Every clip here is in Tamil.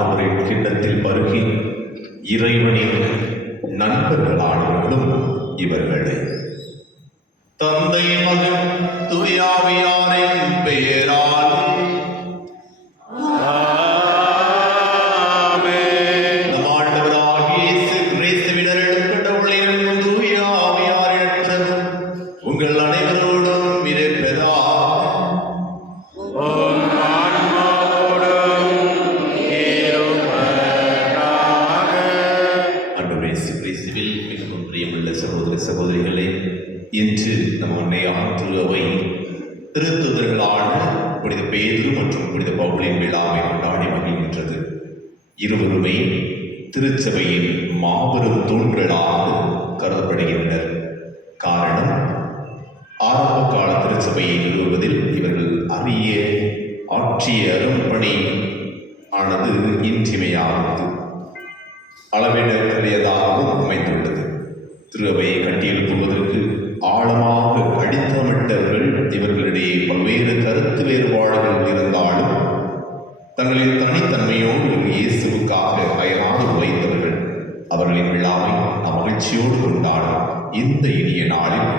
ஆண்டவரின் கிண்ணத்தில் பருகி இறைவனின் நண்பர்களானவர்களும் இவர்களே. தந்தை, மகன், தூயாவியாரின் பெயரால் நம் ஆண்டவராகிய இயேசு கிறிஸ்துவின் அருளும் கடவுளின் தூயாவியாரின் நட்புறவும் உங்கள் அனைவரோடும் இருப்பதாக. மிகவும் பிரியமுள்ள சகோதர சகோதரிகளே, இன்று நம் அன்னையான திருவை திருத்துதர்களான புனித பேதுரு மற்றும் புனித பவுலின் விழாவை கொண்டாடி மகிழ்கின்றது. இருவருமே திருச்சபையின் மாபெரும் தூண்களாக கருதப்படுகின்றனர். காரணம், ஆரம்ப கால திருச்சபையை நிறுவுவதில் இவர்கள் அரிய ஆற்றிய அரும்பணி ஆனது இன்றியமையானது, அளவிடக்கூடியதாகவும் அமைந்துள்ளது. திருவையை கட்டியெழுப்புவதற்கு ஆழமாக அடித்தமிட்டவர்கள் இவர்களிடையே பல்வேறு கருத்து வேறுபாடுகள் இருந்தாலும் தங்களின் தனித்தன்மையோடு இயேசுவுக்காக அயராது உழைத்தவர்கள். அவர்களின் விழாவை நாம் மகிழ்ச்சியோடு கொண்டாடும் இந்த இனிய நாளில்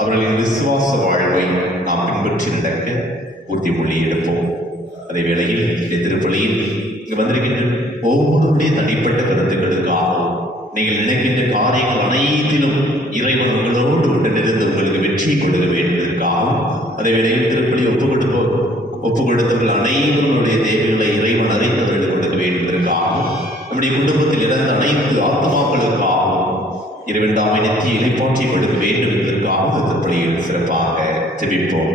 அவர்களின் விசுவாச வாழ்வை நாம் பின்பற்றி நடக்க உறுதிமொழி எடுப்போம். அதே வேளையில் திருப்பலியில் இங்கு வந்திருக்கின்ற ஒவ்வொருடைய தனிப்பட்ட கருத்துக்களுக்காகவும் நீங்கள் நினைக்கின்ற காரியங்கள் அனைத்திலும் இறைவன் உங்களோடு உடனிருந்து உங்களுக்கு வெற்றியை கொடுக்க வேண்டியதற்காகவும், அதே வேளையில் திருப்பலி ஒப்பு கொடுத்தவர்கள் அனைவருடைய தேவைகளை இறைவன் அறிந்தவர்களுக்கு கொடுக்க வேண்டியதற்காகவும், நம்முடைய குடும்பத்தில் இறந்த அனைத்து ஆத்மாக்களுக்காகவும் இறைவன் தாமை நித்திய இலைப்பாற்றி கொடுக்க வேண்டும் என்பதற்காக திருப்பலியில் சிறப்பாக ஜெபிப்போம்.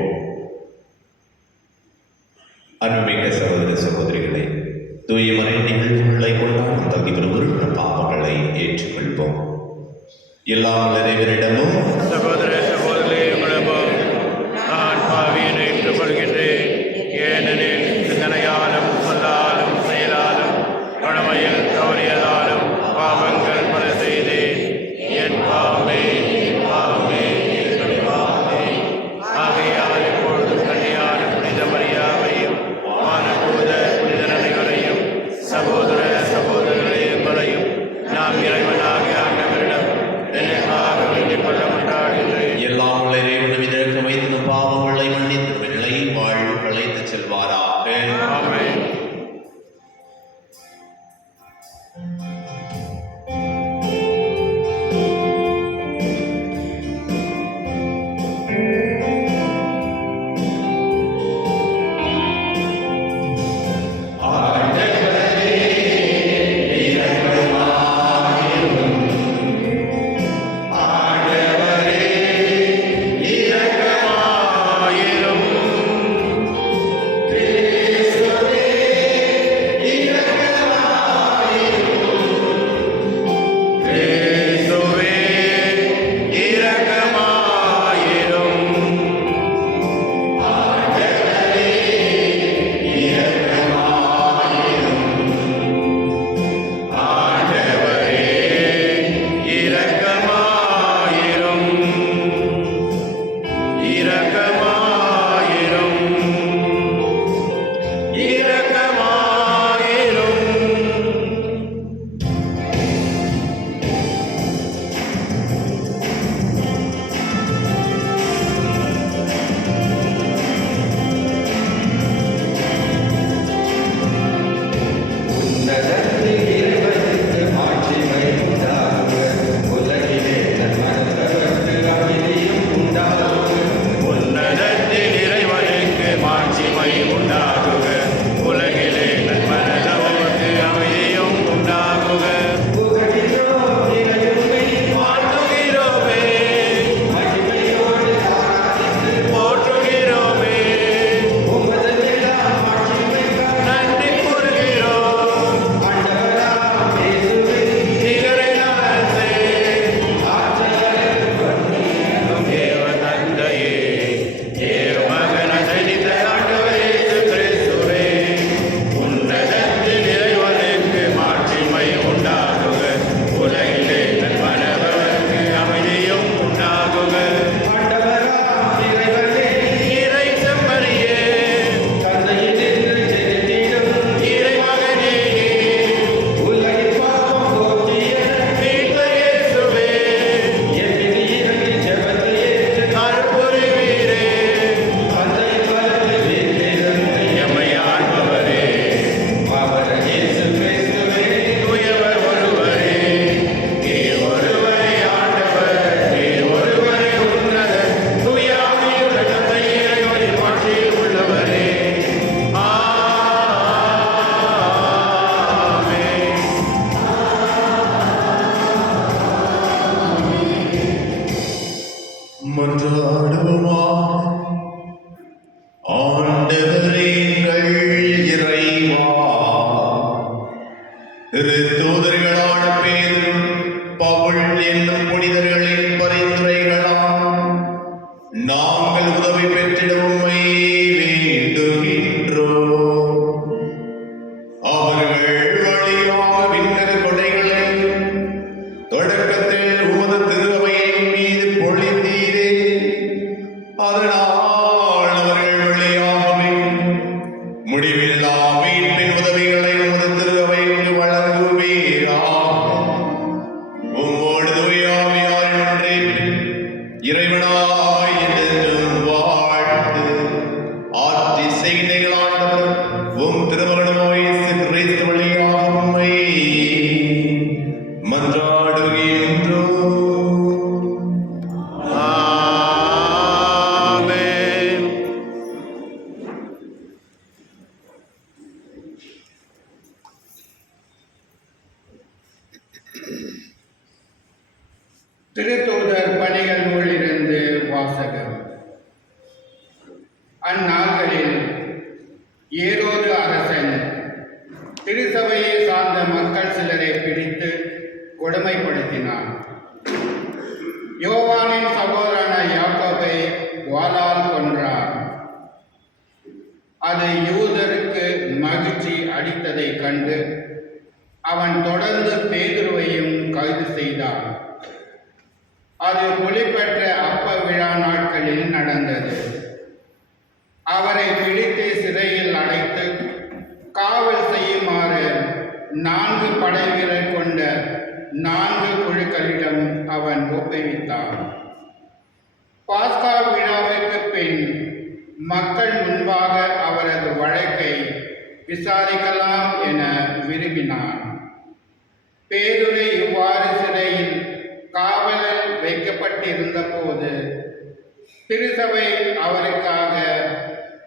அன்புமிக்க சகோதர சகோதரிகளே, தூயமறை நிகழ்வுகளை கொண்டாடும் தகுதி பெறுவர்கள் பாவங்களை ஏற்றுக்கொள்வோம். எல்லாம் இறைவனிடமும் சகோதர சகோதரிகளிடமும் நான் பாவியனை ஏற்றுக்கொள்கின்றேன். ஏனெனில் சிந்தனையாலும் சொல்லாலும் செயலாலும் கடமையில் தவறியதாலும் பாவங்கள் பல செய்தேன். என் பாவமே பாவமே பாவமே. ஆகையால் இப்பொழுது கன்னியான புனித மரியாவையும் வானதூத புனிதர் அனைவரையும் சகோதர சகோதரிகளையும் நாம் இறைவனாகிய ஆண்டவரிடம் எனக்காக வேண்டிக் கொள்ள கொண்டாடுகிறேன். எல்லாம் இறைவனும் இதற்கு வைத்து பாவங்களை மன்னித்து வெள்ளை வாழ்வு அழைத்து செல்வாராக. ஆமென். திரு தூதர்களான பேதுரு பவுல் என்னும் புனிதர்களின் பரிந்துரைகளாம் நாங்கள் உதவி பெற்றிட உம்மை வேண்டுகின்றோம். அவர்கள் வழியாக விண்ணக கொடைகளை தொடக்கத்தில் உமது திருவையின் மீது பொழிந்தீரே. அதனால் அவர்கள் வழியாகவே முடிவில்லா மீட்பின் உதவிகளை உமது திருவைக்கு வழங்குவீராக. உம்மோடு தூயாவியார் ஒன்றே இறைவனாய் என்றென்றும் வாழ்ந்து ஆட்சி செய்கின்ற ஆண்டவர் உம் திருமகனுமாய் இயேசு கிறிஸ்து வழியாக உம்மை மன்றாடுகின்றோம். ஆமென். திருத்தூதர் பணிகள் நூலிலிருந்து வாசகம். அந்நாட்களில் ஏரோது அரசன் திருசபையை சார்ந்த மக்கள் சிலரை பிடித்து கொடுமைப்படுத்தினான். யோவானின் சகோதரனான யாக்கோபை வாளால் கொன்றார். அது யூதருக்கு மகிழ்ச்சி அளித்ததைக் கண்டு அவன் தொடர்ந்து பேதுருவையும் கைது செய்தான். அது புலிப்பெற்ற அப்ப விழா நாட்களில் நடந்தது. அவரை பிடித்து சிறையில் அடைத்து காவல் செய்யுமாறு 4 படைவீரர் கொண்ட 4 குழுக்களிடம் அவன் ஒப்புவித்தான். பாஸ்கா விழாவிற்கு பின் மக்கள் முன்பாக அவரது வழக்கை விசாரிக்கலாம் என விரும்பினான். பேதுரு இவ்வாறு சிறையில் காவலில் வைக்கப்பட்டிருந்த போது திருசபை அவருக்காக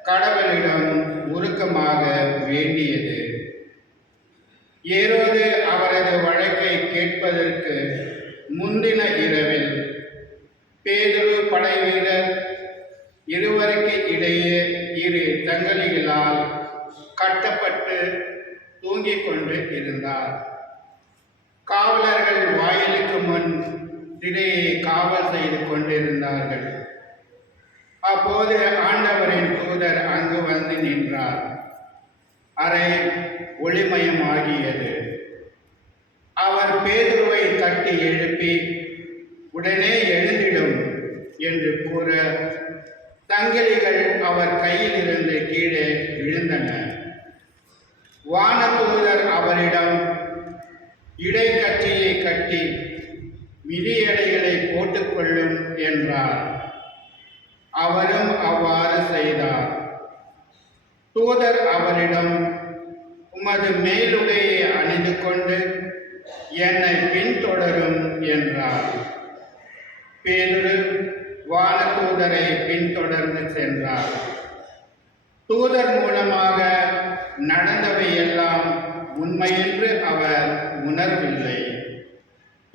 கடவுளிடம் உருக்கமாக வேண்டியது. ஏரோது அவரது வழக்கை கேட்பதற்கு முந்தின இரவில் பேதுரு படைவீரர் இருவருக்கு இடையே 2 சங்கிலிகளால் கட்டப்பட்டு தூங்கிக் கொண்டு இருந்தார். காவலர்கள் வாயிலுக்கு முன் திரையை காவல் செய்து கொண்டிருந்தார்கள். அப்போது ஆண்டவரின் தூதர் அங்கு வந்து நின்றார். அறை ஒளிமயமாகியது. அவர் பேதுருவை தட்டி எழுப்பி, உடனே எழுந்திடும் என்று கூற சங்கிலிகள் அவர் கையிலிருந்து கீழே விழுந்தன. வானதூதர் அவரிடம், இடைக்கட்சியை கட்டி மிதியடைகளை போட்டுக்கொள்ளும் என்றார். அவரும் அவ்வாறு செய்தார். தூதர் அவரிடம், உமது மேலுடையை அணிந்து கொண்டு என்னை பின்தொடரும் என்றார். பேதுரு வானதூதரை பின்தொடர்ந்து சென்றார். தூதர் மூலமாக நடந்தவையெல்லாம் உண்மையென்று அவர் உணரவில்லை.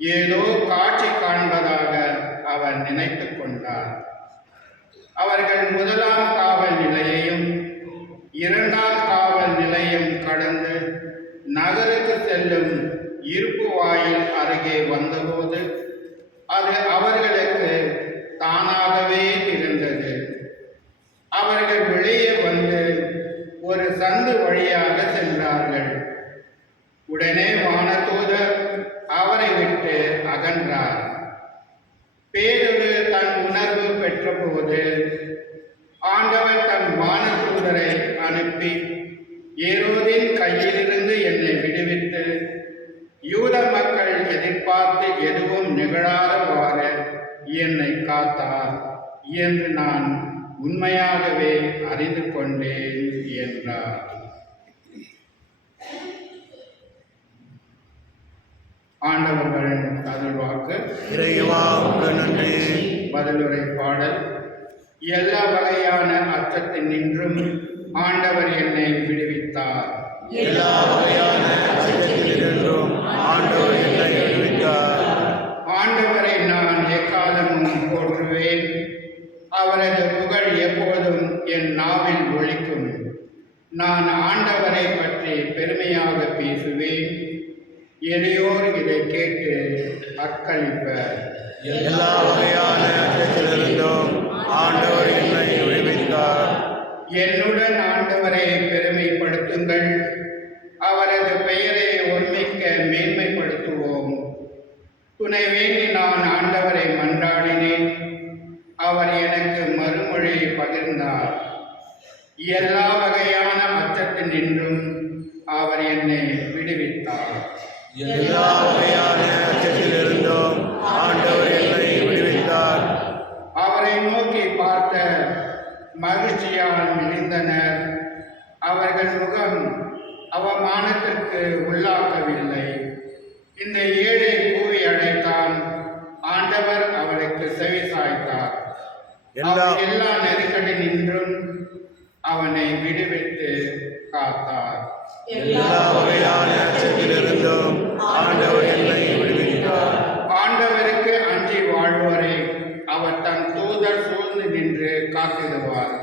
ஏதோ காட்சி காண்பதாக அவர் நினைத்து கொண்டார். அவர்கள் 1ஆம் காவல் நிலையையும் 2ஆம் காவல் நிலையம் கடந்து நகருக்கு செல்லும் இருப்பு வாயில் அருகே வந்தபோது அது அவர்களுக்கு தானாகவே தெரிந்தது. அவர்கள் வெளியே வந்து ஒரு சந்து வழியாக சென்றார்கள். உடனே வானதூதர் அவரை விட்டு அகன்றார். பேதுரு தன் உணர்வு பெற்றபோது ஆண்டவர் தன் வானதூதரை அனுப்பி, ஏரோதின் கையிலிருந்து என்னை விடுவித்து யூத மக்கள் எதிர்பார்த்து எதுவும் நிகழாதவாறு என்னை காத்தார் என்று நான் உண்மையாகவே அறிந்து கொண்டேன் என்றார். ஆண்டவர்களின் அருள்வாக்கு. இறைவா உமக்கு நன்றி. பதிலுரை பாடல். எல்லா வகையான அச்சத்தினின்றும் ஆண்டவர் என்னை விடுவித்தார். எல்லா வகையான அச்சத்திலிருந்தும் ஆண்டவர் என்னை விடுவித்தார். ஆண்டவரை நான் எக்காலமும் போற்றுவேன். அவரது புகழ் எப்போதும் என் நாவில் ஒலிக்கும். நான் ஆண்டவரை பற்றி பெருமையாக பேசுவேன். எளியோர் இதை கேட்டு அக்களிப்பர். எல்லா வகையான அச்சத்திலிருந்தும் ஆண்டவர் என்னை விடுவித்தார். என்னுடன் ஆண்டவரை பெருமைப்படுத்துங்கள், அவரது பெயரை ஒருமிக்க மேன்மைப்படுத்துவோம். துணை வேண்டி நான் ஆண்டவரை மன்றாடினேன், அவர் எனக்கு மறுமொழி பகிர்ந்தார். எல்லா வகையான அச்சத்தினின்றும் அவர் என்னை விடுவித்தார். எல்லா வகையான அச்சத்திலிருந்தும் ஆண்டவர் என்னை விடுவித்தார். அவரை நோக்கி பார்த்த மகிழ்ச்சியால் மிகுந்தனர். அவர்கள் முகம் அவமானத்திற்கு உள்ளாக்கவில்லை. இந்த ஏழை கூவி அழைத்தான், ஆண்டவர் அவருக்கு செவி சாய்த்தார். அவன் எல்லா நெருக்கடி நின்றும் அவனை விடுவித்து காத்தார். எல்லா வகையான அச்சத்திலிருந்தும் ஆண்டவர் என்னை விடுவித்தார். ஆண்டவருக்கு அஞ்சி வாழ்வோரை அவர் தன் தூதர் சூழ்ந்து நின்று காத்திடுவார்.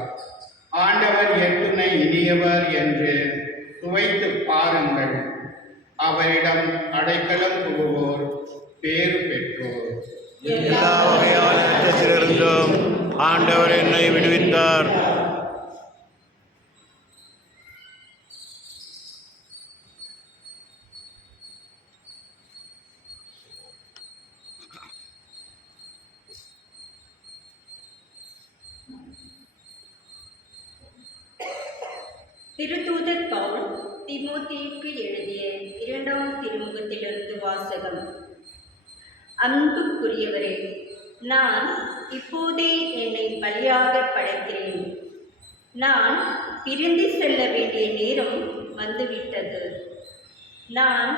ஆண்டவர் எத்துணை இனியவர் என்று சுவைத்து பாருங்கள். அவரிடம் அடைக்கலம் புகுவோர் பேறு பெற்றோர். எல்லா வகையான அச்சத்திலிருந்தும் ஆண்டவர் என்னை விடுவித்தார். திருத்தூதர் பவுல் தீமோத்தேயுக்கு எழுதிய 2ஆம் திருமுகத்திலிருந்து வாசகம். அன்புக்குரியவரே, நான் இப்போதே என்னை பலியாக படைக்கிறேன். நான் பிரிந்து செல்ல வேண்டிய நேரம் வந்துவிட்டது. நான்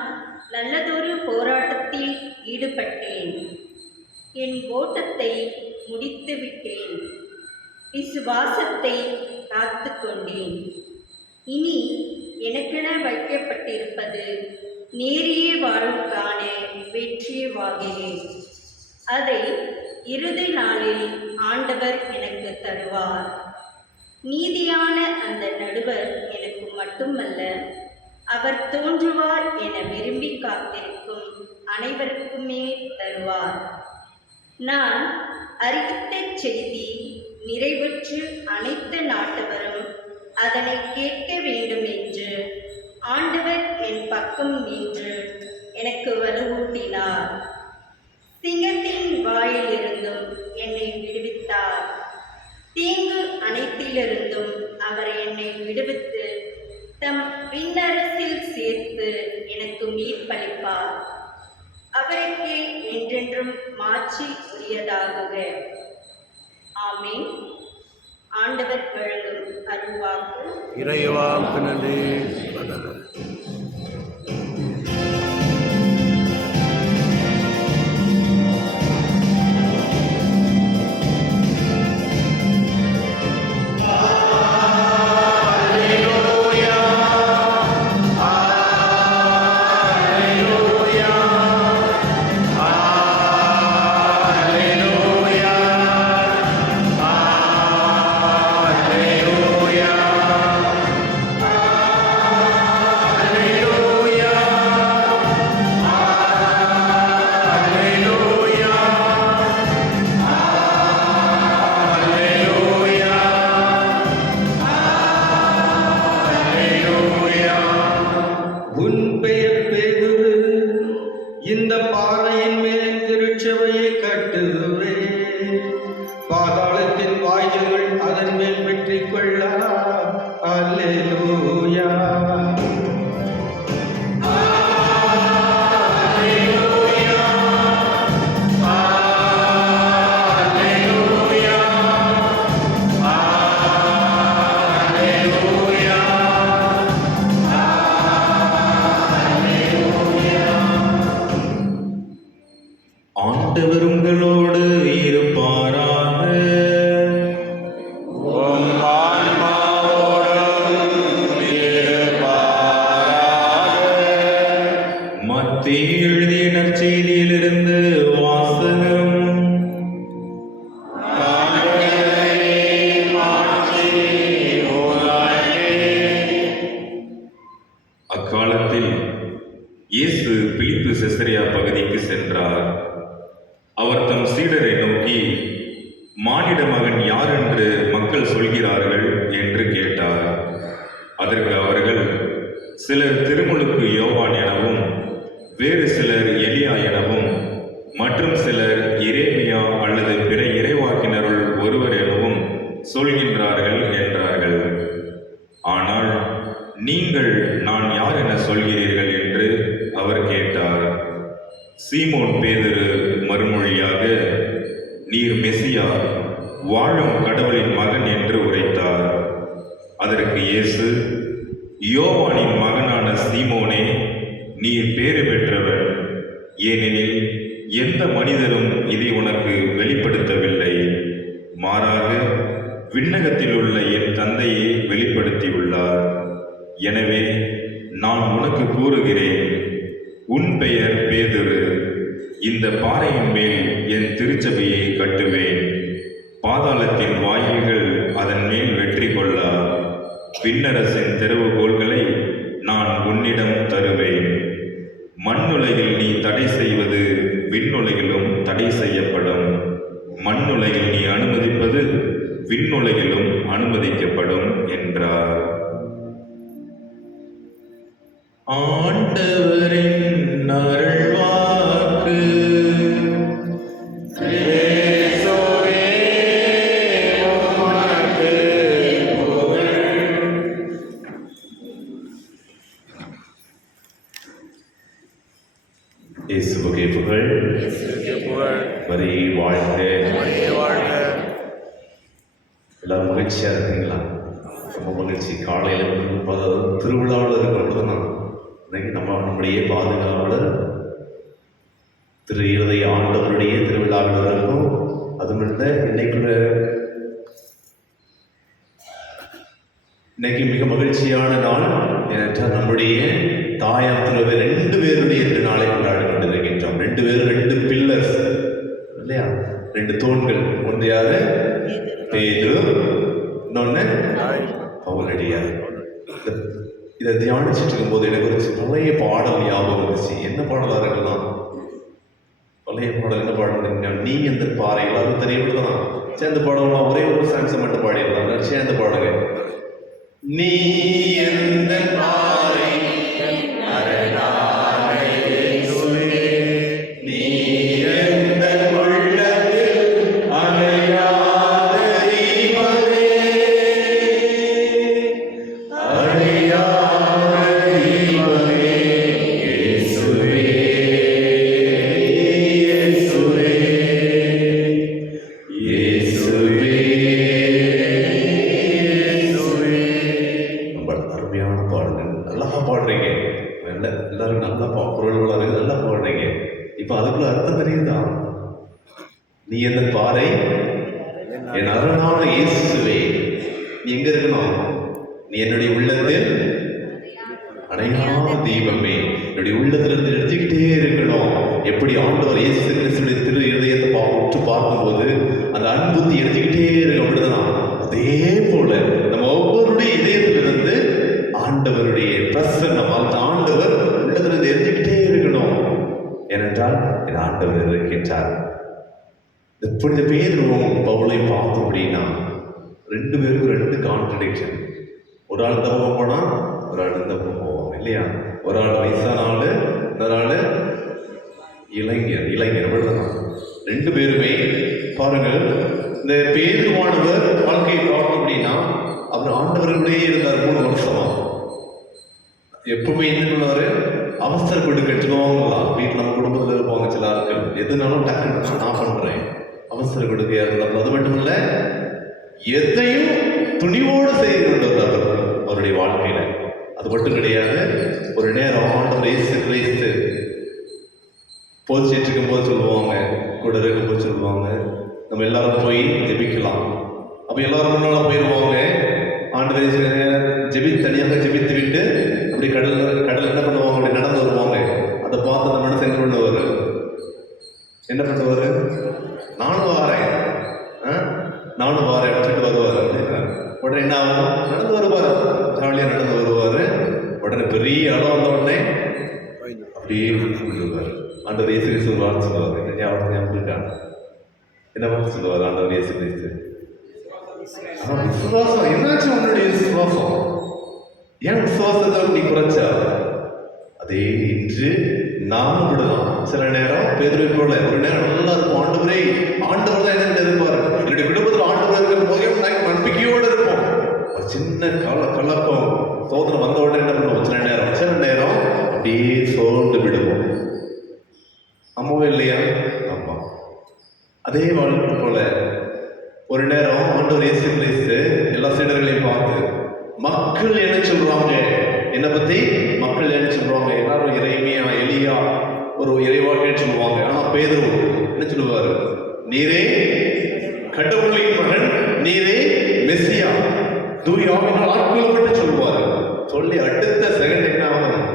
நல்லதொரு போராட்டத்தில் ஈடுபட்டேன். என் ஓட்டத்தை முடித்து விட்டேன். விசுவாசத்தை காத்து கொண்டேன். இனி எனக்கென வைக்கப்பட்டிருப்பது நேரிய வாழ்வுக்கான வெற்றியை வாங்கினேன். அதை இறுதி நாளில் ஆண்டவர் எனக்கு தருவார். நீதியான அந்த நடுவர் எனக்கு மட்டுமல்ல, அவர் தோன்றுவார் என விரும்பி காத்திருக்கும் அனைவருக்குமே தருவார். நான் அறிவித்த செய்தி நிறைவுற்று அனைத்து நாட்டவரும் அதனை கேட்க வேண்டும் என்று ஆண்டவர் என் பக்கம் நின்று எனக்கு வலுவூட்டினார். சிங்கத்தின் வாயிலிருந்தும் என்னை விடுவித்தார். தீங்கு அனைத்திலிருந்தும் அவர் என்னை விடுவித்து தம் விண்ணரசில் சேர்த்து எனக்கு மீட்பளிப்பார். அவருக்கு என்றென்றும் மாட்சி உரியதாகுக. ஆமென். ஆண்டவர் வழங்கும் அருள்வாக்கு. இறைவாக்கு நன்றி. பாதாளத்தின் வாயில்கள் அதன் மேல் வெற்றி கொள்ள. அல்லேலூயா. ஆண்டவர் உங்களோடு இருப்பாராக. உம் ஆன்மாவோடும் இருப்பாராக. மத்தேயு எழுதிய நற்செய்தியிலிருந்து வாசகம். ஆண்டவரே, மாட்சி உமக்கே. அக்காலத்தில் இயேசு பிலிப்பு செசரியா பகுதிக்கு சென்றார். அவர் தம் சீடரை நோக்கி, மானிட மகன் யார் என்று மக்கள் சொல்கிறார்கள் என்று கேட்டார். அதற்கு அவர்கள், சிலர் திருமுழுக்கு யோவான் எனவும், வேறு சிலர் எலியா எனவும், மற்றும் சிலர் எரேமியா அல்லது பிற இறைவாக்கினருள் ஒருவர் எனவும் சொல்கின்றார்கள் என்றார்கள். ஆனால் நீங்கள் நான் யார் என சொல்கிறீர்கள் என்று அவர் கேட்டார். சீமோன் பேதுரு மறுமொழியாக, நீர் மெசியா, வாழும் கடவுளின் மகன் என்று உரைத்தார். அதற்கு இயேசு, யோவானின் மகனான சீமோனே, நீர் பேறு பெற்றவர். ஏனெனில் எந்த மனிதரும் இதை உனக்கு வெளிப்படுத்தவில்லை, மாறாக விண்ணகத்தில் உள்ள என் தந்தையை வெளிப்படுத்தியுள்ளார். எனவே நான் உனக்கு கூறுகிறேன், உன் பெயர் பேதுரு. இந்த பாறையின் மேல் என் திருச்சபையை கட்டுவேன். பாதாளத்தின் வாயில்கள் அதன் மேல் வெற்றி கொள்ளா. விண்ணரசின் திறவுகோல்களை நான் உன்னிடம் தருவேன். மண்ணுலகில் நீ தடை செய்வது விண்ணுலகிலும் தடை செய்யப்படும். மண்ணுலகில் நீ அனுமதிப்பது விண்ணுலகிலும் அனுமதிக்கப்படும் என்றார். ஆண்டவரின் அருள்வாக்கு. இயேசுவுக்கே புகழ். மரி வாழ்க. எல்லாரும் மகிழ்ச்சியா இருக்கீங்களா? ரொம்ப மகிழ்ச்சி. காலையில் திருவிழாவில் இருக்கிறது தான் இன்னைக்கு நம்முடைய பாதுகாவலர் திரு இருதய ஆண்டவருடைய திருவிழாவில் இருக்கும். அதுமல்ல, இன்னைக்கு மிக மகிழ்ச்சியான நாள். ஏனென்றால் நம்முடைய தாயார் திருவர் 2 பேருடைய திருநாளை கொண்டாடி கொண்டிருக்கின்றோம். 2 பேரும் 2 பில்லர்ஸ் இல்லையா, 2 தூண்கள். ஒன்று யாரு? பேதுரு, இன்னொன்னு பவுலடியார். இதை தியானிச்சுட்டு இருக்கும்போது எனக்கு ஒரு பழைய பாடல் ஞாபகம் வந்துச்சு. என்ன பாடலாக இருக்கலாம்? பழைய பாடல் என்ன பாடல்? நீ எந்த பாறை, எல்லாரும் தெரியப்படுத்தலாம். சேர்ந்து பாடலாம். ஒரே ஒரு சாங்ஸை மட்டும் பாடிடலாம். சேர்ந்து பாடுங்க. நீ எந்த பாறை, நீ எந்த உள்ளத்தில் அணையாத தீபமே, அணையாத தீபமே, இயேசுவே, இயேசுவே, இயேசுவே. அருமையான பாடல், நல்லா பாடுறீங்க. எல்லாரும் நல்லா குரல் வளருங்க, நல்லா பாடுறீங்க. இப்ப அதுக்குள்ள அர்த்தம் தெரியுதா? நீ எந்த பாறை, என் அரணான இயேசுவே. நீ எங்க இருக்கணும்? நீ என்னுடைய உள்ளத்தில் அணையாத தீபமே. என்னுடைய உள்ளத்திலிருந்து எடுத்துக்கிட்டே இருக்கணும். எப்படி ஆண்டவர் இயேசு கிறிஸ்துவின் திரு இருதயத்தை உற்று பார்க்கும்போது அந்த அன்புத்தி எடுத்துக்கிட்டே இருக்கும். அப்படிதான் அதே போல நம்ம ஒவ்வொருடைய இதயத்திலிருந்து ஆண்டவருடைய பிரசன்னம், அந்த ஆண்டவர் உள்ளத்திலிருந்து எரிஞ்சுக்கிட்டே இருக்கணும். ஏனென்றால் என் ஆண்டவர் இருக்கின்றார். இந்த பேதுருவும் பவுலையும் பார்த்தோம் அப்படின்னா 2 பேருக்கும் 2 கான்ட்ரடிக்ஷன். ஒரு ஆள் இந்த பக்கம் போனா, ஒரு ஆள் இந்த பக்கம் போவாங்க இல்லையா? ஒரு ஆள் வயசான ஆளு, இன்னொரு ஆளு இளைஞர் அப்படிதான். 2 பேருமே பாருங்கள். இந்த பேதுருவானவர் வாழ்க்கையை பார்த்தோம் அப்படின்னா அவர் ஆண்டவர்களுடைய இருந்தார் 3 வருஷமா. எப்பவுமே என்ன பண்ணுவாரு? அவசரப்பட்டு கட்டுவாங்களா? வீட்டில் நம்ம குடும்பத்தில் இருப்பாங்க சில ஆட்கள், எதுனாலும் டக்குன்னு நான் பண்றேன், அவசர கொடுக்கையாக. அது மட்டும் இல்ல, எதையும் துணிவோடு செய்து கொண்டிருந்தார் அவருடைய வாழ்க்கையில. அது மட்டும் கிடையாது, ஒரு நேரம் ஆண்டவர் இயேசு கிறிஸ்து போதிச்சிட்டு இருக்கும் போது சொல்லுவாங்க, கூட இருக்கும்போது சொல்லுவாங்க, நம்ம எல்லாரும் போய் ஜெபிக்கலாம். அப்போ எல்லாரும் முன்னால போயிடுவாங்க. ஆண்டவர் தனியாக ஜெபித்து விட்டு அப்படி கடல் என்ன பண்ணுவாங்க? அப்படி நடந்து வருவாங்க. அதை பார்த்து அந்த மனுஷன் என்ன பண்ணுவாரு? நானும் வாரேன் அப்படின்ட்டு வருவார். அப்படின்னா உடனே என்ன ஆகும்? நடந்து வருவார், ஜாலியாக நடந்து வருவார். உடனே பெரிய இடம் வந்த உடனே அப்படியே விடுவார். ஆண்டவர் இயேசு கிறிஸ்து ஒரு வார்த்தை சொல்லுவார். என்ன ஞாபகம் இருக்காங்க? என்ன வார்த்தை சொல்லுவார் ஆண்டவர் இயேசு கிறிஸ்து? விசுவாசம். என்னாச்சு உன்னுடைய விசுவாசம்? ஏன் விசுவாசத்தை நீ குறைச்சா? அதே இன்று நானும் விடலாம். சில நேரம் பேதுருவை போல ஒரு நேரம் நல்லா இருக்கும். ஆண்டவர் தான் என்ன இருப்பார். என்னுடைய குடும்பத்தில் ஆண்டவர் இருக்கிற போதே நாங்கள் நம்பிக்கையோடு இருப்போம். ஒரு சின்ன கலக்கம் சோதனை வந்த உடனே என்ன பண்ணுவோம்? சில நேரம் அப்படியே சோர்ந்து விடுவோம். அம்மாவே இல்லையா? ஆமா. அதே வாழ்க்கை போல ஒரு நேரம் ஆண்டவர் இயேசு கிறிஸ்து எல்லா சீடர்களையும் பார்த்து மக்கள் என்ன சொல்றாங்க, என்னை பத்தி மக்கள் என்ன சொல்றாங்க, எல்லாரும் இறைமையா எலியா ஒரு இறைவாக்கே சொல்லுவாங்க. ஆனா பேதுரு என்ன சொல்லுவாரு? நீரே கடவுளின் மகன், நீரே மெஸ்ஸியா, தூய ஆவியினால் ஆட்கொள்ளப்பட்டு சொல்லுவாரு. சொல்லி அடுத்த செகண்ட் என்ன ஆகும்?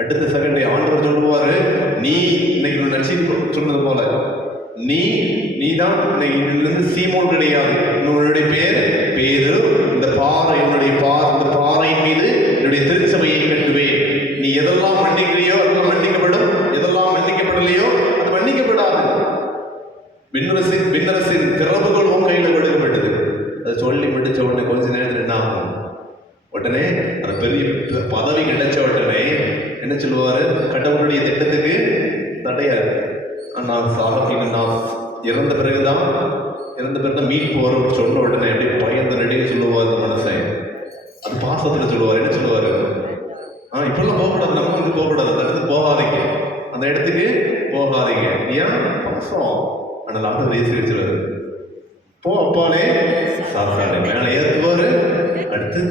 அடுத்த செகண்ட் ஆண்டவர் சொல்லுவாரு, நீ இன்னைக்கு நடிச்சு சொன்னது போல நீதான் இன்னைக்கு சீமோன் கிடையாது, உன்னுடைய பேர் பேதுரு. இந்த பாறையின் மீது என்னுடைய திருச்சபையை கட்டுவேன். நீ எதெல்லாம் மன்னிக்கிறியோ அதெல்லாம் மன்னிக்கப்படும், எதெல்லாம் மன்னிக்கப்படலையோ அது மன்னிக்கப்படாது. விண்ணரசின் திறவுகள் உன் கையில் கொடுக்கப்பட்டது. அதை சொல்லி முடிச்ச உடனே கொஞ்ச நேரத்தில் என்ன ஆகும்? உடனே அந்த பெரிய பதவி கிடைச்ச உடனே என்ன சொல்லுவாரு? கடவுளுடைய திட்டத்துக்கு தடையாது. நான் இறந்த பிறகுதான் மீட்பு வரும் சொன்ன உடனே அப்படியே பயந்து நடிகை சொல்லுவார் அந்த மனுஷன். அது பாசத்துல சொல்லுவார். என்ன சொல்லுவாரு? இப்பெல்லாம் போகக்கூடாது, நம்ம வந்து போகக்கூடாது, அந்த இடத்துக்கு போகாதீங்க, அந்த இடத்துக்கு போகாதீங்க. ஏன்? பாசம். ஆனால் ஆண்டவர் இயேசு வச்சிருவாரு. போ அப்பாலே சாத்தானே மேலே ஏற்றுவாரு. அடுத்து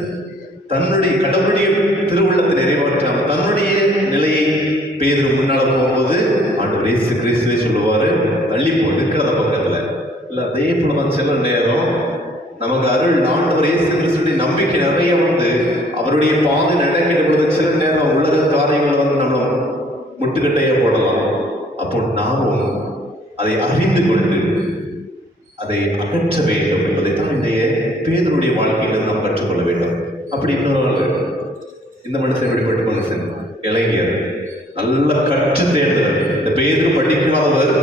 தன்னுடைய கடவுளுடைய திருவுள்ளத்தை நிறைவேற்றாம தன்னுடைய நிலையை பேதுரு முன்னால போகும்போது ஆண்டவர் இயேசு கிறிஸ்துவே சொல்லுவாரு, தள்ளி போட்டுக்கிறத பக்கத்துல இல்ல. அதே போலதான் சில நேரம் நமக்கு அருள் ஆண்டவர் இயேசு கிறிஸ்துடைய நம்பிக்கை நிறைய வந்து அவருடைய பாதை நடக்கிற பொழுது சில நேரம் உலக காரியங்களை வந்து நம்ம முட்டுக்கட்டையா போடலாம். அப்போ நாமும் அதை அறிந்து கொண்டு அதை அகற்ற வேண்டும் என்பதை தான் இன்றைய பேதுருடைய வாழ்க்கையிலிருந்து நாம் கற்றுக்கொள்ள வேண்டும். அப்படி இன்னொரு இந்த மனுஷன் எப்படிப்பட்ட மனுஷன்? இளைஞர், நல்ல கற்று தேர்ந்தவர். இந்த பேதுரு படிக்காதவர்,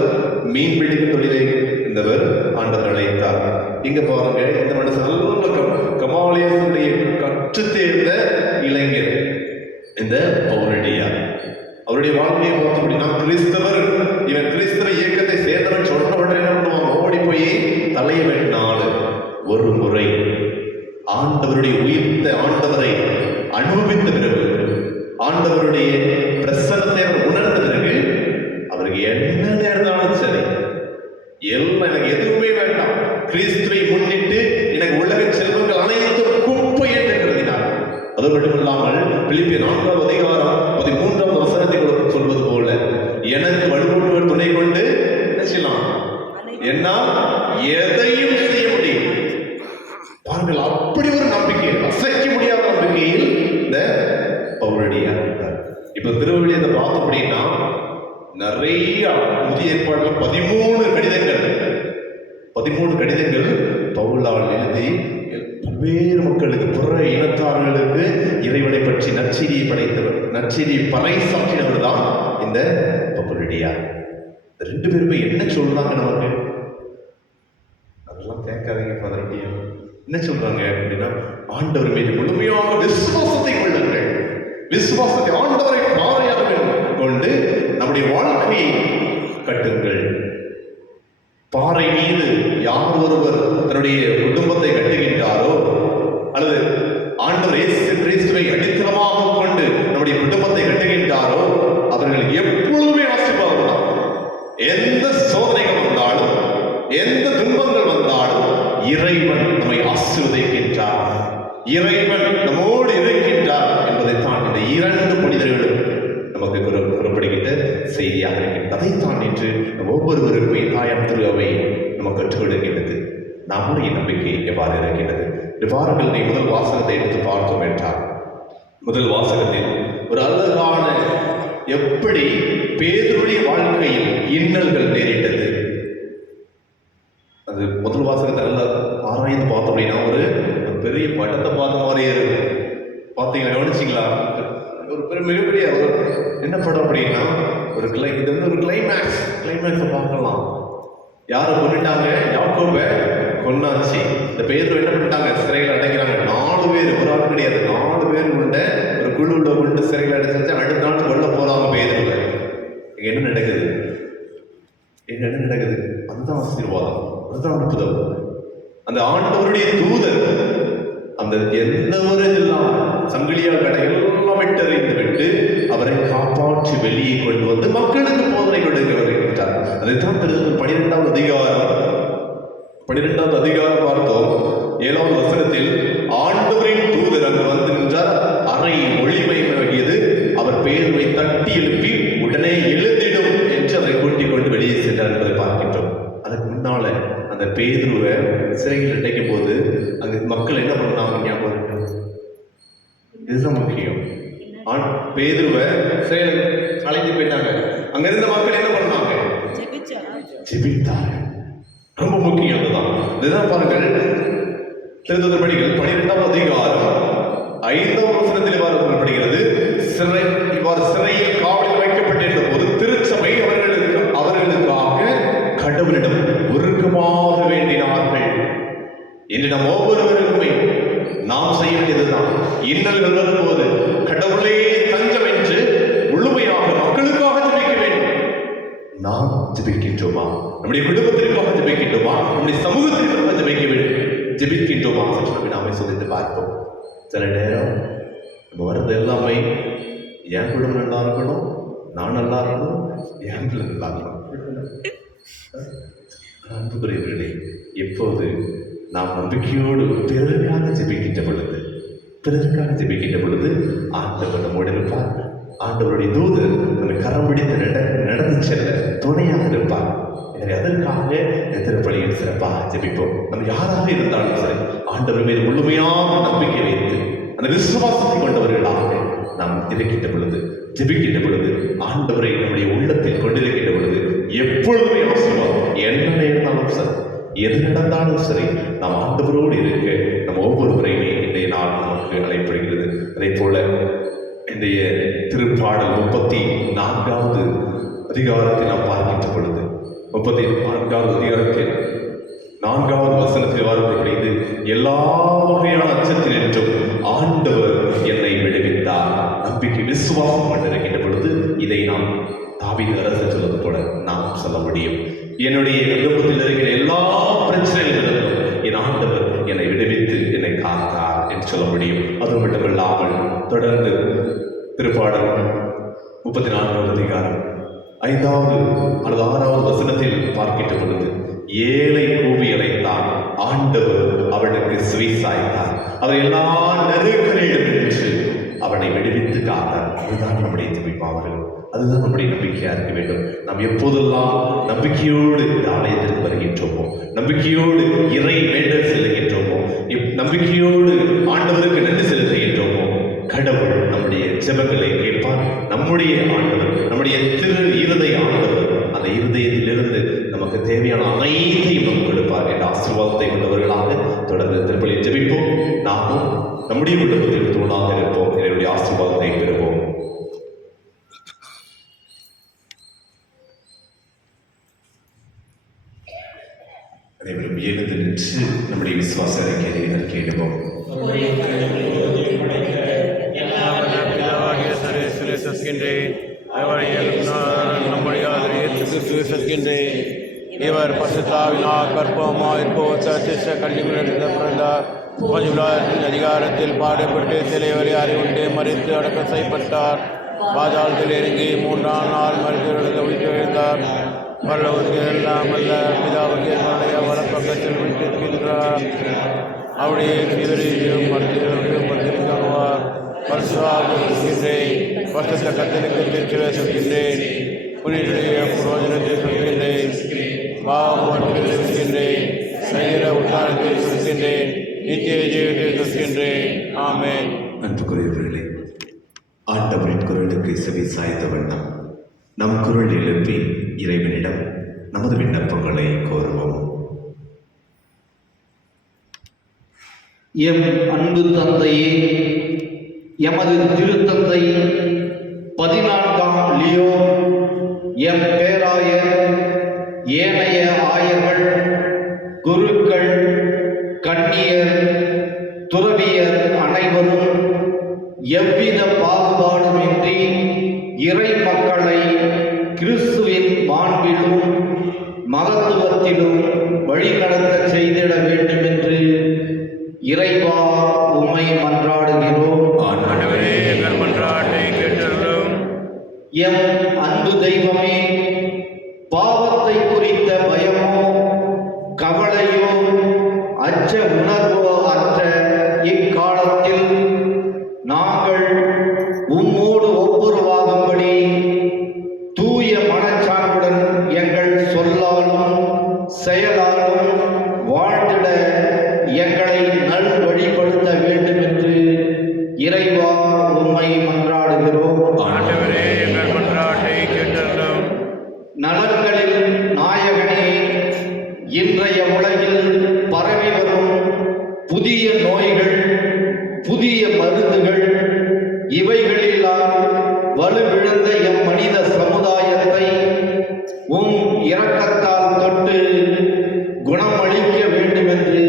மீன் பிடிக்கும் தொழிலை இருந்தவர் ஆண்டவர் அழைத்தார். இங்க பாருங்க, இந்த மனுஷன் நல்ல கமாலியனுடைய கற்று தேர்ந்த இளைஞர் இந்த பவுலடியார். அவருடைய வாழ்க்கையை பார்த்து அப்படின்னா கிறிஸ்தவர், இவன் கிறிஸ்தவ இயக்கத்தை சேர்ந்தவன் சொன்ன உடனே என்ன பண்ணுவாங்க? ஓடி போய் தலையை வெட்டினாள். ஒரு முறை ஆண்டவருடைய உயிர்த்த ஆண்டவரை அனுபவித்த பிறகு, ஆண்டவருடைய பிரசன்னத்தை அவர் உணர்ந்த பிறகு, அவருக்கு என்ன நேர்ந்தாலும் சரி, எல்லாம் எனக்கு எதுவுமே வேண்டாம், கிறிஸ்துவை முன்னிட்டு எனக்கு உலக செல்வங்கள் அனைத்தும் குப்பை என்று கருதினார். அது மட்டுமில்லாமல் பிலிப்பியர் 4ஆம் அதிகாரம் 13ஆம் வசனத்தை சொல்வது போல, எனக்கு வலுவூட்டுவர் துணை கொண்டு என்ன செய்யலாம்? என்னால் எதையும் செய்ய முடியும். பாருங்கள், அப்படி ஒரு நம்பிக்கை, அசைக்க முடியாத நம்பிக்கையில் இந்த பவுலடியார் இருந்தார். இப்ப திருவள்ளியத்தை பார்த்தோம் அப்படின்னா நிறைய புதிய ஏற்பாடுகள் 13 கடிதங்கள் பவுலால் எழுதி பல்வேறு மக்களுக்கு, புற இனத்தார்களுக்கு இறைவனை பற்றி நற்செய்தியை பறைசாற்றினவர் தான் இந்த பவுலடியார். ரெண்டு பேருமே என்ன சொல்றாங்க நமக்கு? அதெல்லாம் கேட்காதீங்க. பதறட்டியம் என்ன சொல்றாங்க அப்படின்னா, ஆண்டவர் மீது முழுமையாக விசுவாசத்தை கொள்ளுங்கள். விசுவாசத்தை, ஆண்டவரை பாறையாக கொண்டு நம்முடைய வாழ்க்கையை கட்டுங்கள். பாறை மீது யார் ஒருவர் தன்னுடைய குடும்பத்தை கட்டுகின்றாரோ, அல்லது ஆண்டவர் இயேசு கிறிஸ்துவை அடித்தளமாக கொண்டு நம்முடைய குடும்பத்தை கட்டுகின்றாரோ, அவர்கள் எப்பொழுதுமே ஆசீர்வாதம் தான். எந்த சோதனைகள் வந்தாலும், எந்த துன்பங்கள் வந்தாலும் இறைவன் நம்மை ஆசீர்வதிக்கின்றார், இறைவன் நம்மோடு இருக்கின்றார் என்பதைத்தான் இந்த 2 புனிதர்களும் நமக்கு கூறப்படுகின்ற செய்தியாக இருக்கின்றது. அதைத்தான் இன்று ஒவ்வொருவருக்கும் தாயாம் திருவை நமக்கு கற்றுக் கொடுக்கின்றது. நம்முடைய நம்பிக்கை எவ்வாறு இருக்கின்றது? இவ்வாறுகள் நீ முதல் வாசகத்தை எடுத்து பார்த்தோம் என்றால், முதல் வாசகத்தில் ஒரு அழகான எப்படி பேதுருடைய வாழ்க்கையில் இன்னல்கள் நேரிட்டது. அது முதல் வாசகத்தை நல்லா ஆராய்ந்து பார்த்தோம் அப்படின்னா ஒரு பெரிய படத்தை பார்த்த மாதிரியே இருக்கும். பார்த்தீங்களா? கவனிச்சிங்களா? ஒரு மிகப்பெரிய என்ன படம் அப்படின்னா இது வந்து ஒரு கிளைமேக்ஸை பார்க்கலாம். யாரை கொண்டுட்டாங்க? யாக்கோபை கொன்னாச்சு. இந்த பேதுரு என்ன பண்ணிட்டாங்க? சிறையில் அடைக்கிறாங்க. 4 பேர், ஒரு ஆள் கிடையாது, 4 பேர் கொண்ட ஒரு குழுவுல கொண்டு சிறையில் அடைச்சு அடுத்த நாள் கொல்ல போறாங்க பேதுருவை. இங்க என்ன நடக்குது? அதுதான் ஆசீர்வாதம், அதுதான் அற்புதம். அந்த ஆண்டவருடைய தூதர் அந்த எந்த ஒரு இதெல்லாம் சங்கிலியால் கடையெல்லாம் விட்டறிந்து விட்டு அவரை காப்பாற்றி வெளியே கொண்டு வந்து மக்களுக்கு போதனை கொடுக்க வருகின்றார். அதைத்தான் தெரிந்து 12வது அதிகாரம் பார்த்தோம். 7வது வசனத்தில் ஆண்டவரின் தூதர் அங்கு வந்து நின்றார். அறை ஒளிமயமாகியது. அவர் பேதுருவை தட்டி எழுப்பி உடனே எழுந்திடும் என்று அவரை கூட்டிக் கொண்டு வெளியே சென்றார் என்பதை பார்க்கின்றோம். அதுக்கு முன்னால அந்த பேதுருவை சிறையில் அடைக்கும் போது அங்கு மக்கள் என்ன பண்ணாங்க ஞாபகம்? இதுதான் முக்கியம். பேதுருவை சிறையில் அழைத்து போயிட்டாங்க. அங்க இருந்த மக்கள் என்ன பண்ணாங்க? ஜெபித்தாங்க. ரொம்ப முக்கியம். இதுதான் பாருங்கள். திருத்துதர் பணிகள் 12வது அதிகாரம் 5வது வசனத்தில் இவ்வாறு கூறப்படுகிறது. சிறையில் காவலில் வைக்கப்பட்டிருந்த போது திருச்சபை அவர்களுக்காக கடவுளிடம் உருக்கமாக வேண்டினார்கள். இன்று நம் ஒவ்வொருவருக்குமே நாம் செய்ய வேண்டியதுதான். இன்னல்கள் வரும்போது கடவுளே தஞ்சம் என்று முழுமையாக மக்களுக்காக ஜெபிக்க வேண்டும். நாம் ஜெபிக்கின்றோமா? நம்முடைய குடும்பத்திற்காக ஜெபிக்கின்றோமா? நம்முடைய சமூகத்திற்காக ஜெபிக்கின்றோமா? சற்று நாமே சொல்லிட்டு பார்ப்போம். சில நேரம் நம்ம வர்றது எல்லாமே என் குடும்பம் நல்லா இருக்கணும், நான் நல்லா இருக்கணும், என் பிள்ளை நல்லா இருக்கணும். அன்புக்குரியவர்களே, எப்போது நாம் நம்பிக்கையோடு பிறருக்காக ஜெபிக்கின்ற பொழுது ஆண்டவர் நம்மோடு இருப்பார். ஆண்டவருடைய தூதர் நம்மை கரம் பிடித்து நடந்து செல்ல துணையாக இருப்பார். எனவே அதற்காக திருப்பலியில் சிறப்பாக ஜெபிப்போம். நம்ம யாராக இருந்தாலும் சரி, ஆண்டவர் மீது முழுமையான நம்பிக்கை வைத்து அந்த விசுவாசத்தை கொண்டவர்களாக நாம் ஜெபிக்கின்ற பொழுது ஆண்டவரை நம்முடைய உள்ளத்தில் கொண்டிருக்கின்ற பொழுது எப்பொழுதுமே அவசியம். என்ன நேர்ந்தாலும் சரி, எது நடந்தாலும் சரி, நாம் ஆண்டவரோடு இருக்க நம்ம ஒவ்வொருவரையுமே இன்றைய நாள் நமக்கு அழைப்படுகிறது. அதே போல இன்றைய திருப்பாடல் 34வது அதிகாரத்தில் நாம் பார்க்கின்ற பொழுது 34வது அதிகாரத்தில் 4வது வசனத்தில் வரப்படுகிறது. எல்லா வகையான அச்சத்தில் என்றும் ஆண்டவர் என்னை விடுவித்தார். நம்பிக்கை விசுவாசம் கொண்டிருக்கின்ற பொழுது இதை நாம் தாவீது அரசர் சொல்வது போல நாம் சொல்ல முடியும். என்னுடைய குடும்பத்தில் இருக்கிற எல்லா பிரச்சனைகளிலிருந்தும் என் ஆண்டவர் என்னை விடுவித்து என்னை காத்தார் என்று சொல்ல முடியும். அது மட்டுமில்லாமல் தொடர்ந்து திருப்பாடல் 34வது அதிகாரம் 5வது அல்லது 6வது வசனத்தில் பார்க்கின்ற பொழுது ஏழை கூவி அழைத்தார், ஆண்டவர் அவனுக்கு சுவிசாய்த்தார், அவர் எல்லா நெருக்கடியிலும் நின்று அவனை விடுவித்து காத்தார். அதுதான் நம்முடைய ஜெபிப்பாளர்கள், அதுதான் நம்முடைய நம்பிக்கையா இருக்க வேண்டும். நாம் எப்போதெல்லாம் நம்பிக்கையோடு இந்த ஆலயத்திற்கு வருகின்றோமோ, நம்பிக்கையோடு இறை வேண்டல் செல்லுகின்றோமோ, நம்பிக்கையோடு ஆண்டவருக்கு நன்றி செலுத்துகின்றோமோ, கடவுள் நம்முடைய ஜெபங்களை கேட்பார். நம்முடைய ஆண்டவர், நம்முடைய இருதய ஆண்டவர் அந்த இருதயத்திலிருந்து நமக்கு தேவையான அனைத்தையும் நமக்கு கொடுப்பார் என்ற ஆசீர்வாதத்தை கொண்டவர்களாக தொடர்ந்து திருப்பலியில் ஜெபிப்போம். நாமும் நம்முடைய குடும்பத்திற்கு தூணாக இருப்போம். என்னுடைய ஆசீர்வாதத்தை பெறுவோம். அனைவரும் எழுந்து நின்று நம்முடைய விசுவாச அறிக்கையிடுவோம். இவர் பசுத்தாவினால் கற்பமாக இருப்பவற்ற கல்விகளிலிருந்து பிறந்தார். உலகத்தின் அதிகாரத்தில் பாடுபட்டு சிலைவரை அறிவுண்டு மறித்து அடக்கம் செய்யப்பட்டார். பாதாளத்தில் இறங்கி 3ஆம் நாள் மருத்துவர்களுக்கு விட்டு எழுந்தார். பரலோகத்தில் எல்லாம் அல்ல பிதாவுக்கு வலப்பக்கத்தில் விட்டிருக்கின்றார். அவருடைய இவரையும் மருத்துவர்களும் பரிசுத்தமாக சொல்கின்றேன். வருஷத்த கத்தலுக்கு திருச்சிலை சொல்கின்றேன். புனிதனுடைய புரோஜனத்தை சொல்கின்றேன். பாவம் சொல்கின்றேன். சைர உத்தாரத்தை சொல்கின்றேன். நித்திய ஜீவத்தை சொல்கின்றேன். ஆமென். அன்புக்குரியவர்களே, ஆண்டவரின் குரலுக்கு செவி சாய்த்த வண்ணம் நம் குரல் எழுப்பி இறைவனிடம் நமது விண்ணப்பங்களை கோருவோம். எம் அன்பு தந்தையே, எமது திருத்தந்தை 14ஆம் எம் பேராயர், ஏனைய ஆயர்கள், குருக்கள், கன்னியர், துறவியர் அனைவரும் எவ்வித பாகுபாடுமின்றி இறை மக்களை கிறிஸ்துவின் மாண்பிலும் மகத்துவத்திலும் வழிநடத்த செய்திட வேண்டும் என்று இறைவா உம்மை மன்றாடுகிறோம். ஆண்டவரே, எங்கள் மன்றாட்டை கேட்டருளும். எம் அன்பு தெய்வமே, பாவத்தை குறித்த பயமோ கவலையோ அச்ச உணர்வோ அற்ற இக்காலத்தில் நாங்கள் உம்மோடு ஒப்புரவாகும்படி தூய மனச்சார்புடன் எங்கள் சொல்லாலும் செயலாலும் வாழ்ந்திட எங்களை நல்வழிப்படுத்த வேண்டும் என்று இறைவா உம்மை மன்றாடுகிறோம். ஆண்டவரே, எங்கள் மன்றாட்டை கேட்டருளும். நலன்களில் நாயகனே, இன்றைய உலகில் பரவி வரும் புதிய நோய்கள், புதிய மருந்துகள், இவைகளிலால் வலுவிழந்த எம் மனித சமுதாயத்தை உம் இரக்கத்தால் தொட்டு குணமளிக்க வேண்டும் என்று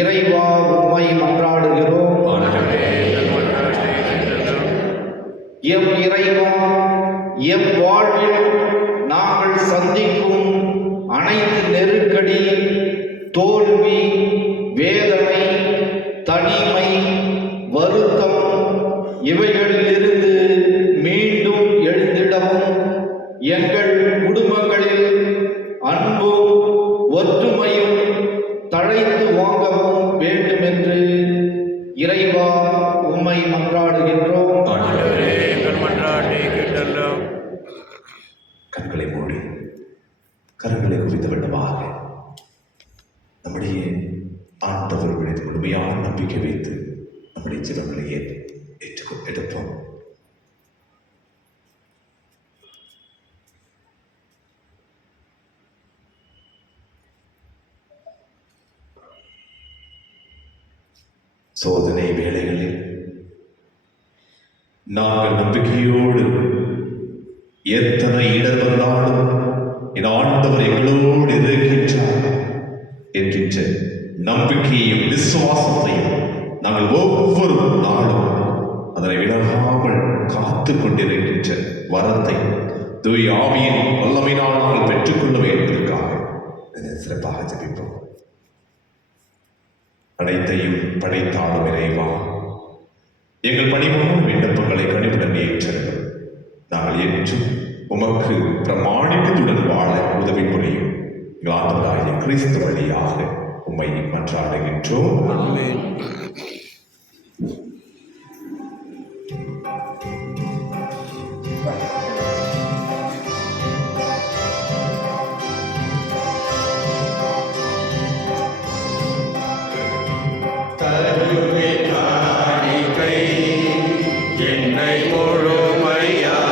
இறைவா உம்மை மன்றாடுகிறோம். ஆண்டவரே, எங்கள் மன்றாட்டை கேட்டருளும். எம் இறைவா, எம் வாழ்வில் நாங்கள் சந்திக்கும் அனைத்து நெருக்கடி, தோல்வி, வேதனை, தனிமை, வருத்தம் இவைகளிலிருந்து மீண்டும் எழுந்திடவும் எங்கள் குடும்பங்களில் அன்பும் ஒற்றுமையும் தழைத்து வாங்கவும் வேண்டும் என்று இறைவா உம்மை மன்றாடுகின்றோம். ஆண்டவரே, எங்கள் மன்றாட்டை கேட்டருளும். கண்களை மூடி கரங்களை குறித்த வேண்டுமாக நம்முடைய ஆண்டவர் மீது முழுமையான நம்பிக்கை வைத்து நம்முடைய ஜெபங்களை எடுப்போம். சோதனை வேளைகளில் நாங்கள் நம்பிக்கையோடு எத்தனை இடர் வந்தாலும் என் ஆண்டவர் எங்களோடு இருக்கின்றார் என்கின்ற நம்பிக்கையையும் விசுவாசத்தையும் நாங்கள் ஒவ்வொரு நாளும் அதனை விலகாமல் காத்து கொண்டிருக்கின்ற வரத்தை தூய ஆவியின் வல்லமையினால் நாங்கள் பெற்றுக்கொள்ள என்பதற்காக சிறப்பாக ஜெபிப்போம். அனைத்தையும் படைத்தாலும் இறைவா, எங்கள் பணிவான விண்ணப்பங்களை கனிவுடன் ஏற்றலும் நாங்கள் என்றும் உமக்கு பிரமாணிக்கத்துடன் வாழ உதவி புரியும் ஆண்டவராகிய கிறிஸ்து வழியாக உம்மை மன்றாடுகின்றோம். ஆமென். என்னை முழுமையாகவே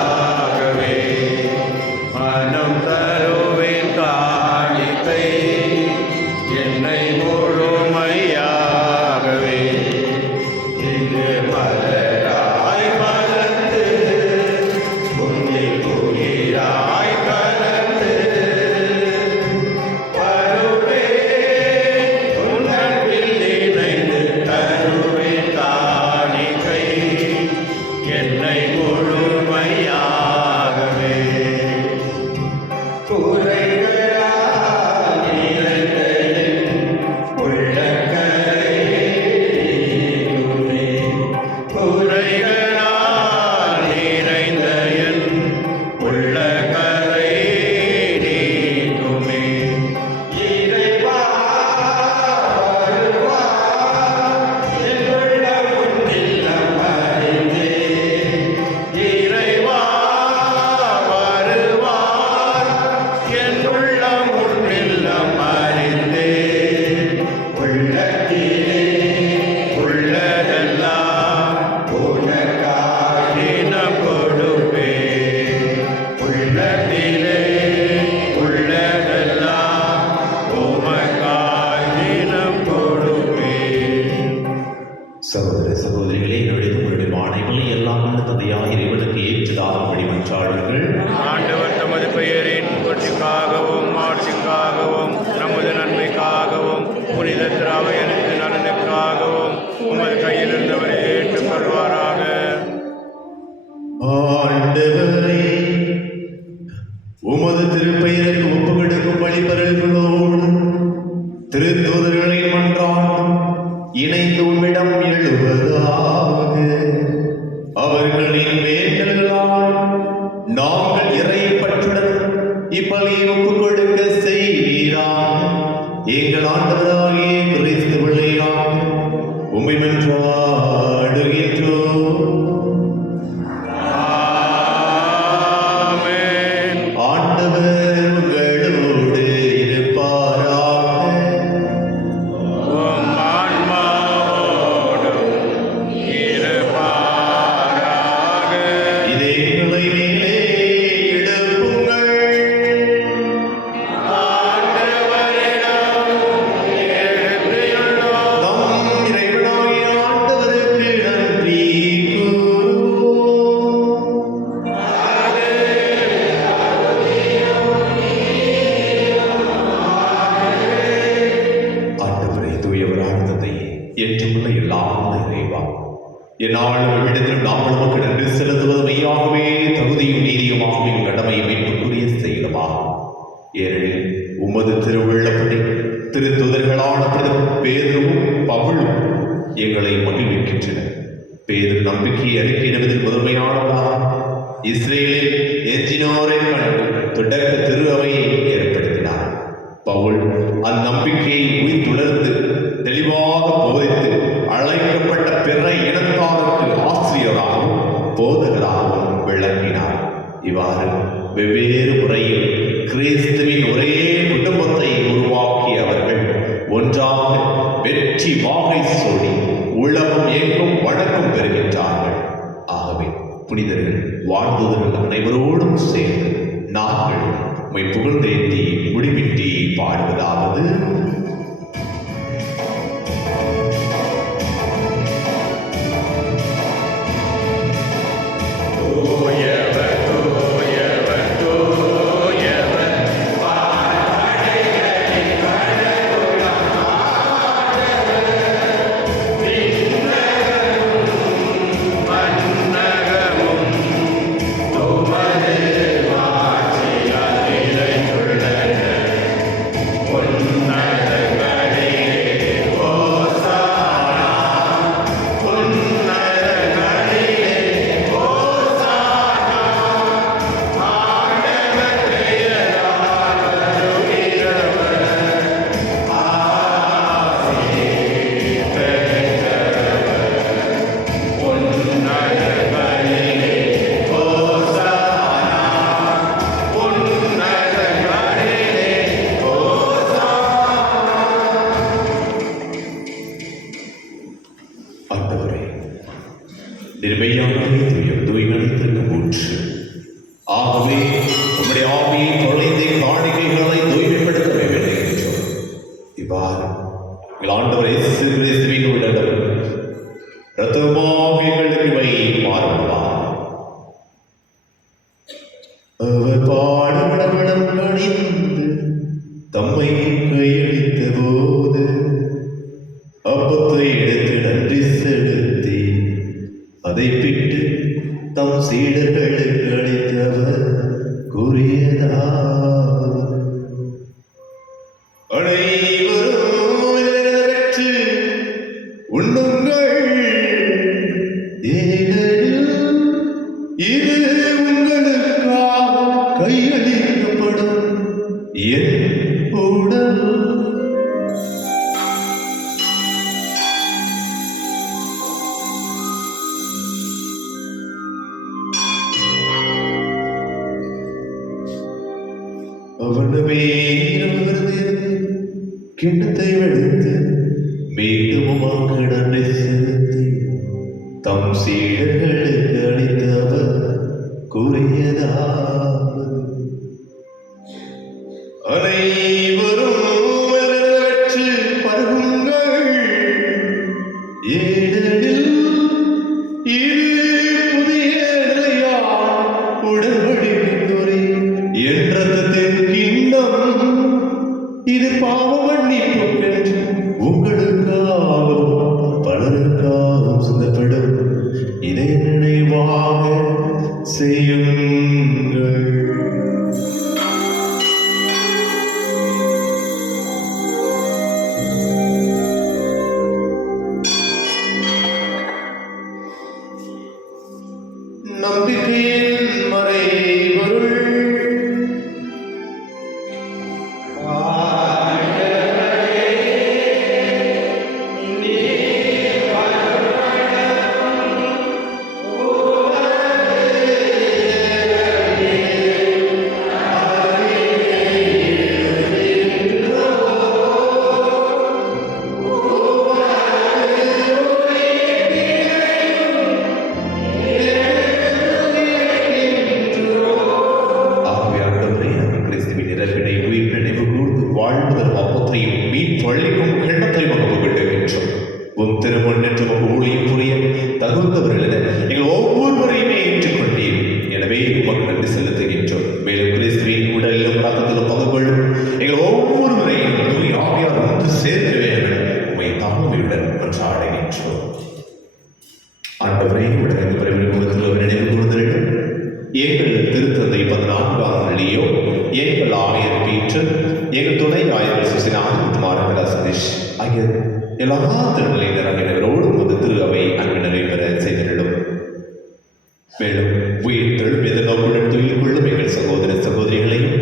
மனம் தருவேன் காணிக்கை, என்னை முழுமையாகவே உமது திருப்பெயருக்கு ஒப்புக்கொடுக்கும் வழிபரல்களோடு திருத்தூதர்களை மன்றாடும் இணைந்து உம்மிடம் எழுவதாக. அவர்களின் வேண்டல்களால் நாங்கள் இறைப்பற்றுடன் இப்பலியை ஒப்புக் கொடுக்க செய்வீராக. எங்கள் ஆண்டவராகிய கிறிஸ்து வழியாக உம்மை மன்றாடுகின்றோம். ஆமென். ஆண்டவர் உங்களோடு இருப்பாராக. உம் ஆன்மாவோடும் இருப்பாராக. இதயங்களை மேலே எழுப்புங்கள். நம் இறைவனாகிய ஆண்டவருக்கு நன்றி கூறுவோம். ஆண்டவரே, தூயவரான தந்தையே, என்றுமுள்ள எல்லாம் இறைவா, என்னாலும் இடத்திலும் நாங்கள் உமக்கு நன்றி செலுத்துவது மெய்யாகவே தகுதியும் நீதியுமாகும் எங்கள் கடமையை மீட்புக்குரிய செயலுமாகும். ஏனெனில் உமது திருவுள்ளப்படி திருத்தூதர்களான பேதுருவும் பவுலும் எங்களை மகிழ்விக்கின்றனர். பேதுரு நம்பிக்கையை அறிக்கையிடுவதில் முதன்மையானவராக இஸ்ரேலில் எஞ்சினோரை கண்டு தொடக்க திரு அவையை ஏற்படுத்தினார். பவுல் அந்நம்பிக்கையை உயிர்த்துணர்ந்து தெளிவாக போதித்து அழைக்கப்பட்ட பிற இனத்தாருக்கு ஆசிரியராகவும் போதகராகவும் விளங்கினார். இவ்வாறு வெவ்வேறு முறையில் கிறிஸ்துவின் ஒரே குடும்பத்தை உருவாக்கிய அவர்கள் ஒன்றாக வெற்றி வாகை சூடி உலகம் எங்கும் வணக்கம் பெறுகின்றார்கள். ஆகவே புனிதர்கள் வாழ்ந்தவர்கள் அனைவரோடும் சேர்ந்து நாங்கள் உம்மை புகழ்ந்தேத்தி முடிவின்றி பாடுவதாவது. தூயவர், தூயவர், தூயவர். மன்னகமும் உமது ஆட்சியால் நிறைந்துள்ளன. உன்னதங்களிலே ஓசானா, உன்னதங்களிலே ஓசானா. ஆண்டவர் பெயரால் வருகிறவர் ஆசி பெற்றவர். உன்னதங்களிலே ஓசானா, உன்னதங்களிலே ஆண்டவரே, நிர்மையாகவே தூய்மைத்திற்கு மூன்று. ஆகவே உம்முடைய ஆவியை தொலைந்து காணிக்கைகளை தூய்மைப்படுத்த வேண்டுகின்றோம். இவ்வாறு எங்கள் ஆண்டவர் இயேசு கிறிஸ்துவின் உடலும் இரத்தமாக எங்களுக்கு இவை மாறுவதாக. அவர் பாடுபடப்படம் கணிந்து தம்மை கையளித்த போது அப்பத்தை எடுத்து நன்றி செலுத்தி அதை பிட்டு தம் சீடர்களுக்கு அளித்தவர் கூறியதாவது: அனைவரும் இதிலிருந்து பெற்று உண்ணுங்கள். ஏனெனில் இது உங்களுக்காக கையளிக்கப்படும் என் உடல். அவனுமே கிண்ணத்தை எடுத்து மீண்டும் உமக்கு நன்றி செலுத்தி தம் சீடர்களுக்கு அளித்தவர் கூறியதாவது: அனைவரும் வெற்றி பருகுங்கள். ஏனெனில் இது புதிய நிலையால் உடன்படிக்கைக்குரிய என் இரத்தத்தின் கிண்ணம். இது பாவ மன்னிப்புக்கென்று உங்களுக்காகவும் பலருக்காகவும் சிந்தப்படும். இதை நினைவாக செய்யுங்கள். உடலிலும் ரத்தத்திலும் பங்கு கொள்ளும் எங்கள் ஒவ்வொருவரையும் தூய் ஆவியார் ஒன்று சேர்க்க வேண்டும் உண்மை தாழ்மையுடன் மன்றாடுகின்றோம். ஆண்டவரே உலகின் பிறவிற்கு நினைவு கூர்ந்தீர்கள். எங்கள் திருத்தந்தை 14ஆம் லியோ, எங்கள் ஆயர் பீட்டர், எங்கள் துணை ஆயர் சுசினான் மற்றும் ஆரம்பிதா சதீஷ் ஆகிய எல்லா திருநிலையினரோடு உமது திரு அவை அன்பினரை பெற செய்திருடும். மேலும் உயிர்த்தெழும் எதிர்நோக்குடன் துயில் கொள்ளும் எங்கள் சகோதர சகோதரிகளையும்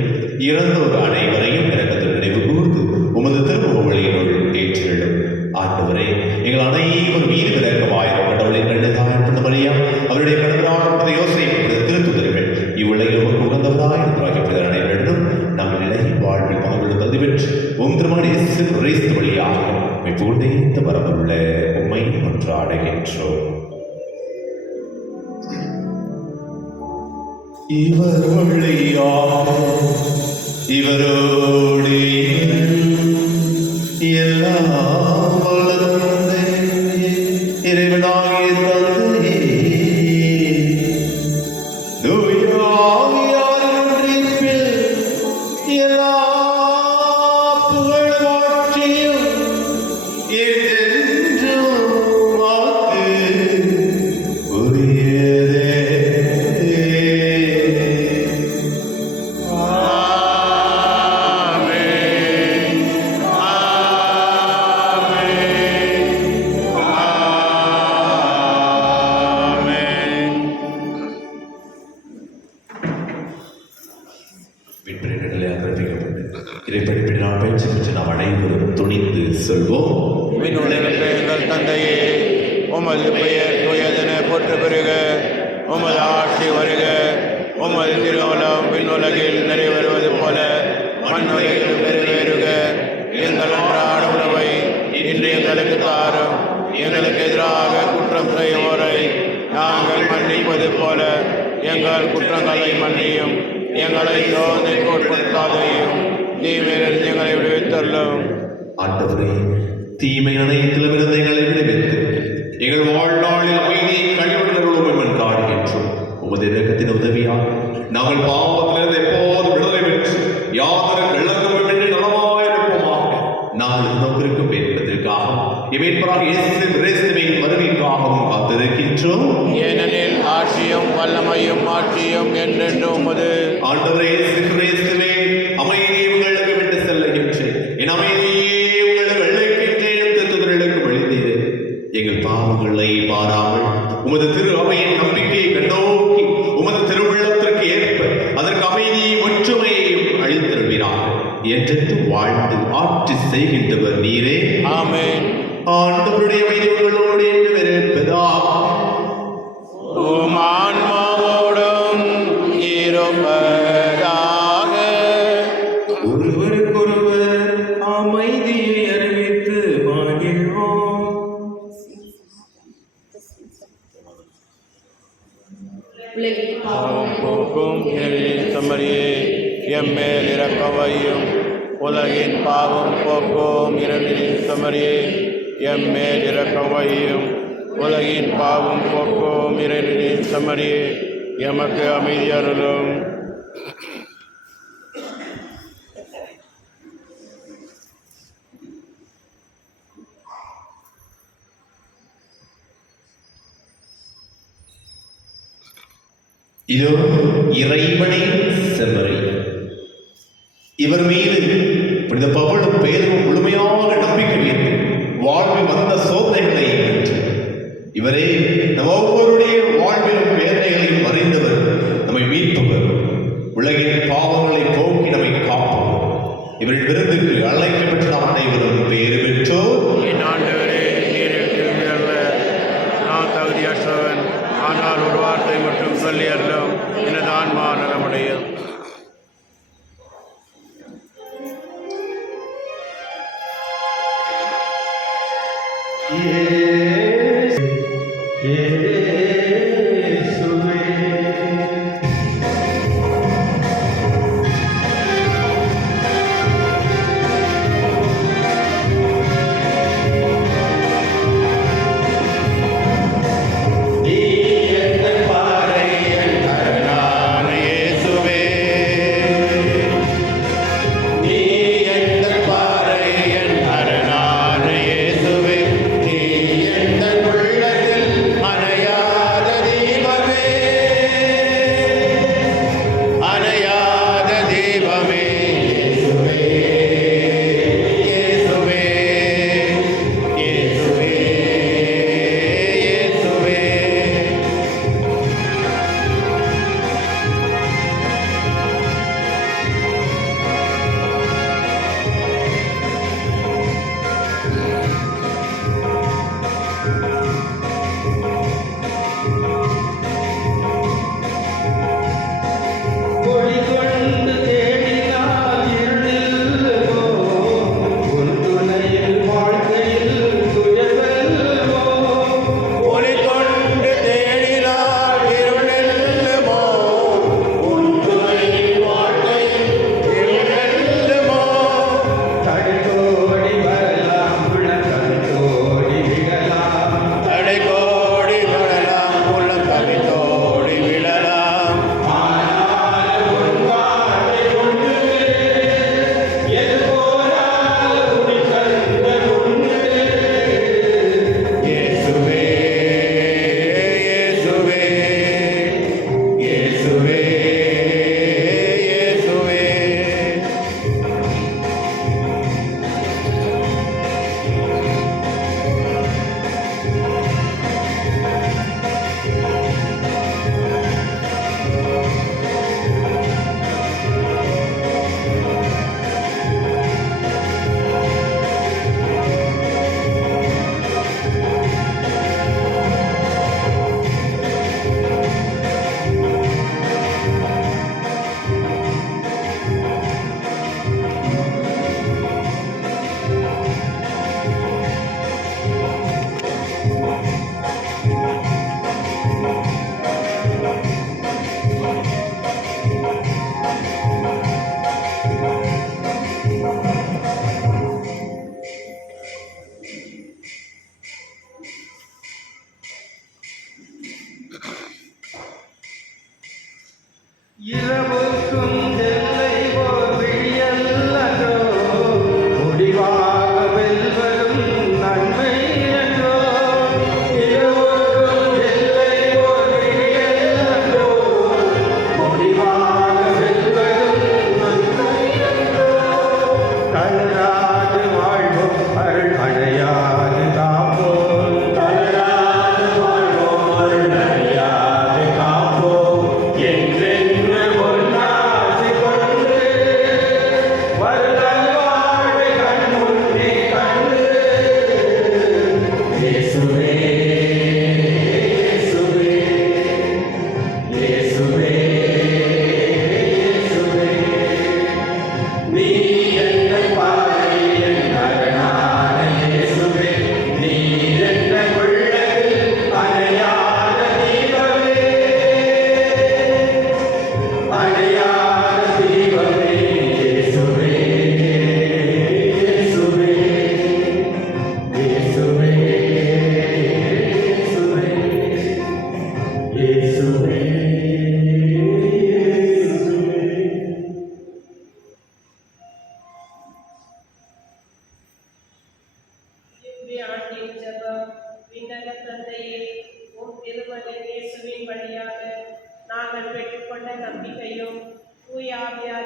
இறந்தோர் அனைவரையும் இறக்கத்தில் நினைவு கூர்ந்து உமது திருமுகவழியினுள் ஏற்றிடும். ஆண்டவரே எங்கள் அனைவரும் மீது இறக்கமாயிரம் கடவுளின் கண்ணதாயிரம் மரியா அவருடைய கணவரான யோசனை திருத்துதர்கள் இவ்வுலகில் உமக்கு உகந்தவராய் இருக்கிறார்கள் அனைவரிடம் நாங்கள் நிலையில் வாழ்வில் பங்குள்ள தகுதி பெற்று திருமண இயேசு கிறிஸ்து வழியாக மிகுந்த வரவுள்ள உம்மை மன்றாடுகின்றோம். இவர் வழியாக இவரோடு எல்லாம் வளர்ந்த இறைவனாகிய தந்தையே, தூயாவியார் ஒன்றிப்பில் எல்லா புகழ் மாட்சியும் என்றென்றும் உமக்கு உரியதே. இறைப்படிப்பினால் பயிற்சி பெற்று நாம் அனைவரும் துணிந்து சொல்வோம். விண்ணுலகில் எங்கள் தந்தையே, உமது பெயர் தூயதென போற்ற பெறுக, உமது ஆட்சி வருக, உமது திருவுளம் விண்ணுலகில் நிறைவேறுவது போல மண்ணுலகில் நிறைவேறுக. எங்கள் அன்றாட உணவை இன்று எங்களுக்கு தாரும். எங்களுக்கு எதிராக குற்றம் செய்வோரை நாங்கள் மன்னிப்பது போல எங்கள் குற்றங்களை மன்னியும். எங்களை சோதனைக்கு உட்படுத்தாதையும், தீமையிலிருந்து எங்களை விடுவித்தருளும். ஆண்டவரே, தீமை அனைத்திலுமிருந்து எங்களை விடுவித்து எங்கள் வாழ்நாளில் அமைதியை கழிவுணர்வோம் என்றாடுகின்றோம். உமது இரக்கத்தின் உதவியால் நாங்கள் பாவத்திலிருந்து எப்போதும் விடுதலை பெற்று யாதொரு வெள்ளக்கமும் என்று நலமாயிருப்போமாக. நாங்கள் நோக்கிருக்கும் என்பதற்காகவும் இமைப்பராக இயேசு கிறிஸ்துவின் வருகைக்காகவும் காத்திருக்கின்றோம். ஏனெனில் ஆட்சியும் வல்லமையும் ஆட்சியும் என்றென்றும் உமது. ஆண்டவரே இயேசு கிறிஸ்துவே, அமைதியை உங்களுக்கு விட்டு செல்லுகின்றேன், என் அமைதியே உங்களுக்கு வெள்ளைக்கின்றேன் திருத்துதர்களுக்கு வழிந்தீரே. எங்கள் பாவங்களை பாராமல் உமது திரு அவையின் நம்பிக்கையை கண்ணோக்கி உமது திருவுள்ளத்திற்கு ஏற்ப அதற்கு அமைதியை ஒற்றுமையையும் அளித்திருக்கிறார். என்றென்று வாழ்ந்து ஆட்சி செய்கின்றவர் நீரே. ஆமென். ஆண்டவருடைய அமைதி உங்களோடு என்று இருப்பதாக. உம் ஆன்மாவோடும் இருப்பதாக. ஒருவருக்கொருவர் அமைதியை அறிவித்து மகிழ்வோம். உலகில் பாவம் போக்கும் எழிலின் செம்மறியே, எம்மேல் இரக்கவையும். உலகின் பாவம் போக்கும் இரண்டின் செம்மறியே, எம்மேல் இரக்கவையும். உலகின் பாவம் போக்கும் இரண்டின் செம்மறியே, எமக்கு அமைதி அருளும். இதோ இறைவனின் செம்மறி. இவர் மீது புனித பவுலும் பேதுருவும் முழுமையாக நம்பிக்கை வைத்து வாழ்வில் வந்த சோதனைகளை வென்று இவரே நம் ஒவ்வொருடைய வாழ்விலும் வேதனைகளையும் அறிந்தவர், நம்மை மீட்பவர், உலகின் பாவங்களை போக்கி நம்மை காப்பவர். இவரின் விருந்துக்கு அழைக்கப்பட்ட நாம் அனைவரும் பேறு பெற்றோர். என் ஆண்டவரே, நீருக்கு அல்ல, நான் தகுதியற்றவன். ஆனால் ஒரு வார்த்தை மட்டும் சொல்லி அருளும், எனது ஆன்மா நலமடையும். இயேசுவே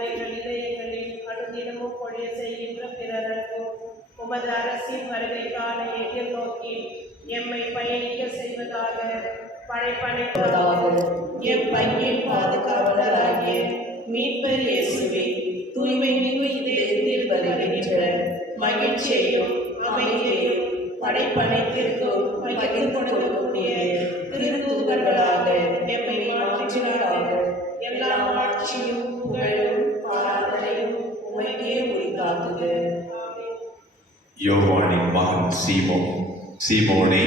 எங்கள் இதயங்களில் அனுதினமும் பொழிய செய்கின்ற பிறருக்கும் உமது அரசின் வருகைக்கான எதிர்நோக்கி எம்மை பயணிக்க செய்வதாக படைப்படைப்பதாக எம் பங்கின் பாதுகாவலராகிய மீட்பர் இயேசுவே, தூய்மை மிகு இதயத்தில் வருகின்ற மகிழ்ச்சியையும் அமைதியையும் படைப்படைத்திற்கும் பகிர்ந்து கொடுக்கக்கூடிய திருத்தூதர்களாக எம்மை மாற்றினாராக. எல்லா ஆட்சியும் புகழும் ஆராதனையும் உமைக்கே உரித்தாக்குக. யோவானின் மகன் சீமோனே,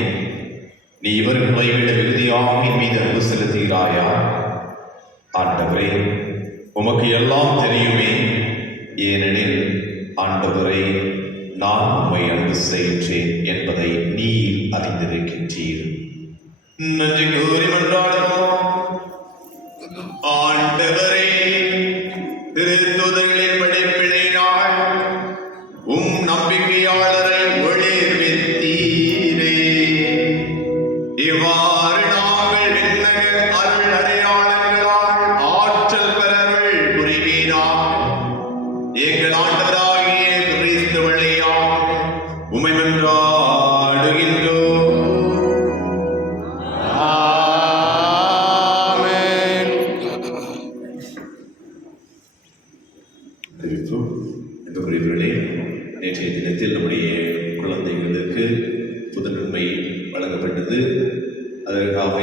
நீ இவர்களை விட மிகுதியாக என் மீது அன்பு செலுத்துகிறாயா? ஆண்டவரே, உமக்கு எல்லாம் தெரியுமே. ஏனெனில் ஆண்டவரே, நான் உம்மை அன்பு செய்கிறேன் என்பதை நீர் அறிந்திருக்கின்றீர். நன்றி கூறி மன்றாடுவோம். ஆண்டவரே, திருத்தூதர்களின் படைப்பினையால் உம் நம்பிக்கையாளரை ஒளிர்வித்தீரே. இவ்வாறு நாங்கள் விண்ணக அருள் அடையாளங்களால் ஆற்றல் பெறல் புரிவீராக. எங்கள் ஆண்டவராகிய கிறிஸ்து வழியாக உம்மை மன்றாடுகின்றோம். ஆமென். தெரிவிப்பு அன்புக்குரியவர்களே, நேற்றைய தினத்தில் நம்முடைய குழந்தைகளுக்கு புதுநன்மை வழங்கப்பட்டது. அதற்காக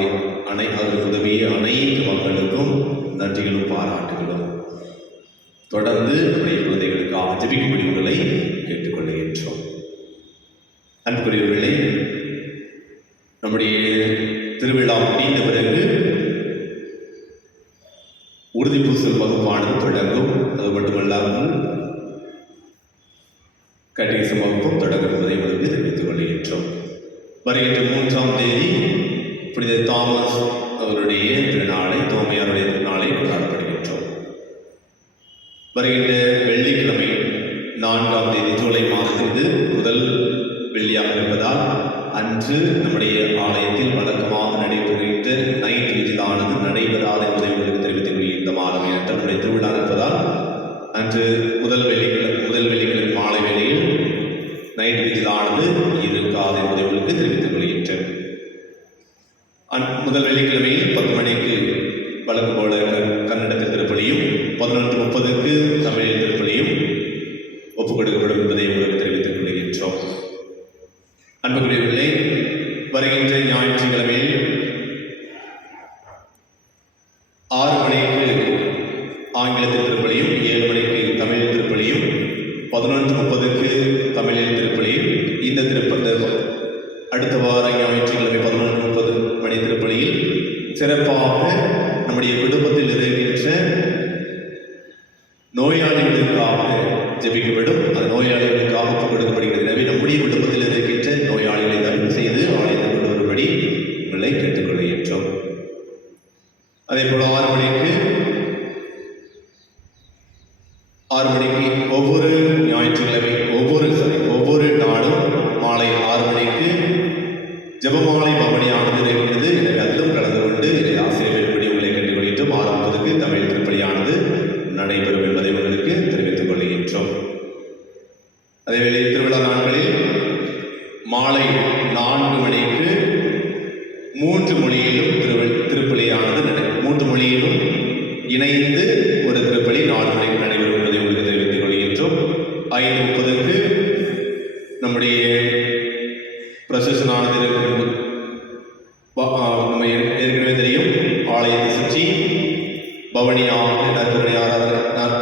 அதற்கு உதவிய அனைத்து மக்களுக்கும் நன்றிகளும் பாராட்டுகளும். தொடர்ந்து நம்முடைய குழந்தைகளுக்காக ஜெபிக்கும் உங்களை கேட்டுக்கொள்கின்றோம். அன்புக்குரியவர்களே, நம்முடைய திருவிழா முடிந்த பிறகு உறுதிப்பூசல் வகுப்பானது தொடங்கும். அது மட்டுமல்லாமல் கட்டீசம் வகுப்பும் தொடங்கும் என்பதை உங்களுக்கு தெரிவித்துக் கொள்கின்றோம். வருகின்ற 3ஆம் தேதி புனித தாமஸ் அவருடைய திருநாளை, தோமையாருடைய திருநாளை கொண்டாடப்படுகின்றோம். வருகின்ற வெள்ளிக்கிழமை 4ஆம் தேதி ஜூலை மாதத்திலிருந்து முதல் வெள்ளியாக இருப்பதால் அன்று நம்முடைய ஆலயத்தில் வழக்கமாக நடைபெறுகின்ற நைட் விஜிலானது நடைபெறாது என்பதை உங்களுக்கு தெரிவித்துக் கொள்கின்ற இந்த மாதம் ஏற்ற நம்முடைய திருவிழா இருப்பதால் அன்று முதல் வெள்ளிக்கிழமை மாலை வேளையில் நைட் விஜிலானது இருக்காது என்பதை உங்களுக்கு தெரிவித்துக் கொள்கின்றேன். முதல் வெள்ளிக்கிழமையில் 10 மணிக்கு வழக்கம் போல கன்னடத்தில் திருப்பலியும் 11:30க்கு தமிழில் திருப்பலியும் ஒப்புக் கொடுக்கப்படும் என்பதை உங்களுக்கு தெரிவித்துக் கொள்கின்றோம். அன்புக்குரியவர்களே, வருகின்ற ஞாயிற்றுக்கிழமையில் 6 மணிக்கு ஆங்கிலத்தில் திருப்பலியும் 7 மணிக்கு தமிழில் திருப்பலியும் 11:30க்கு தமிழில் திருப்பலியும் இந்த அடுத்த வார ஞாயிற்றுக்கிழமை 11:30 மணி திருப்பலியில் சிறப்பாக நம்முடைய குடும்பத்தில் இருக்கின்ற நோயாளிகளுக்காக ஜெபிக்கப்படும். அது நோயாளிகளுக்காக ஒப்புக் கொடுக்கப்படுகிறது. எனவே நம்முடைய குடும்பத்தில் இருக்கின்ற நோயாளிகளை தயவு செய்து ஆலயத்தில் கொண்டு வரும்படி உங்களை கேட்டுக்கொள்கின்றோம். அதே போல 6 மணிக்கு ஒவ்வொரு ஞாயிற்றுக்கிழமை ஒவ்வொரு நாளும் மாலை 6 மணிக்கு ஜெபமாலை பவனியானது இருக்கிறது. எனவே அதிலும் கலந்து கொண்டு ஆசிரியர் படி உங்களை கேட்டுக்கொள்கின்றோம். 6:30க்கு தமிழ் திருப்பலியானது நடைபெறும் என்பதை உங்களுக்கு தெரிவித்துக் கொள்கின்றோம். அதேவேளை திருவிழா நாட்களில் மாலை 4 மணிக்கு 3 மொழியிலும் திருப்பலியானது 3 மொழியிலும் இணைந்து ஒரு திருப்பலி 4 மணிக்கு நடைபெறும் என்பதை உங்களுக்கு தெரிவித்துக் கொள்கின்றோம். 5:30க்கு நம்முடைய பிரசேஷனானது நம்ம ஏற்கனவே தெரியும். ஆலயத்தை சுற்றி பவனியாக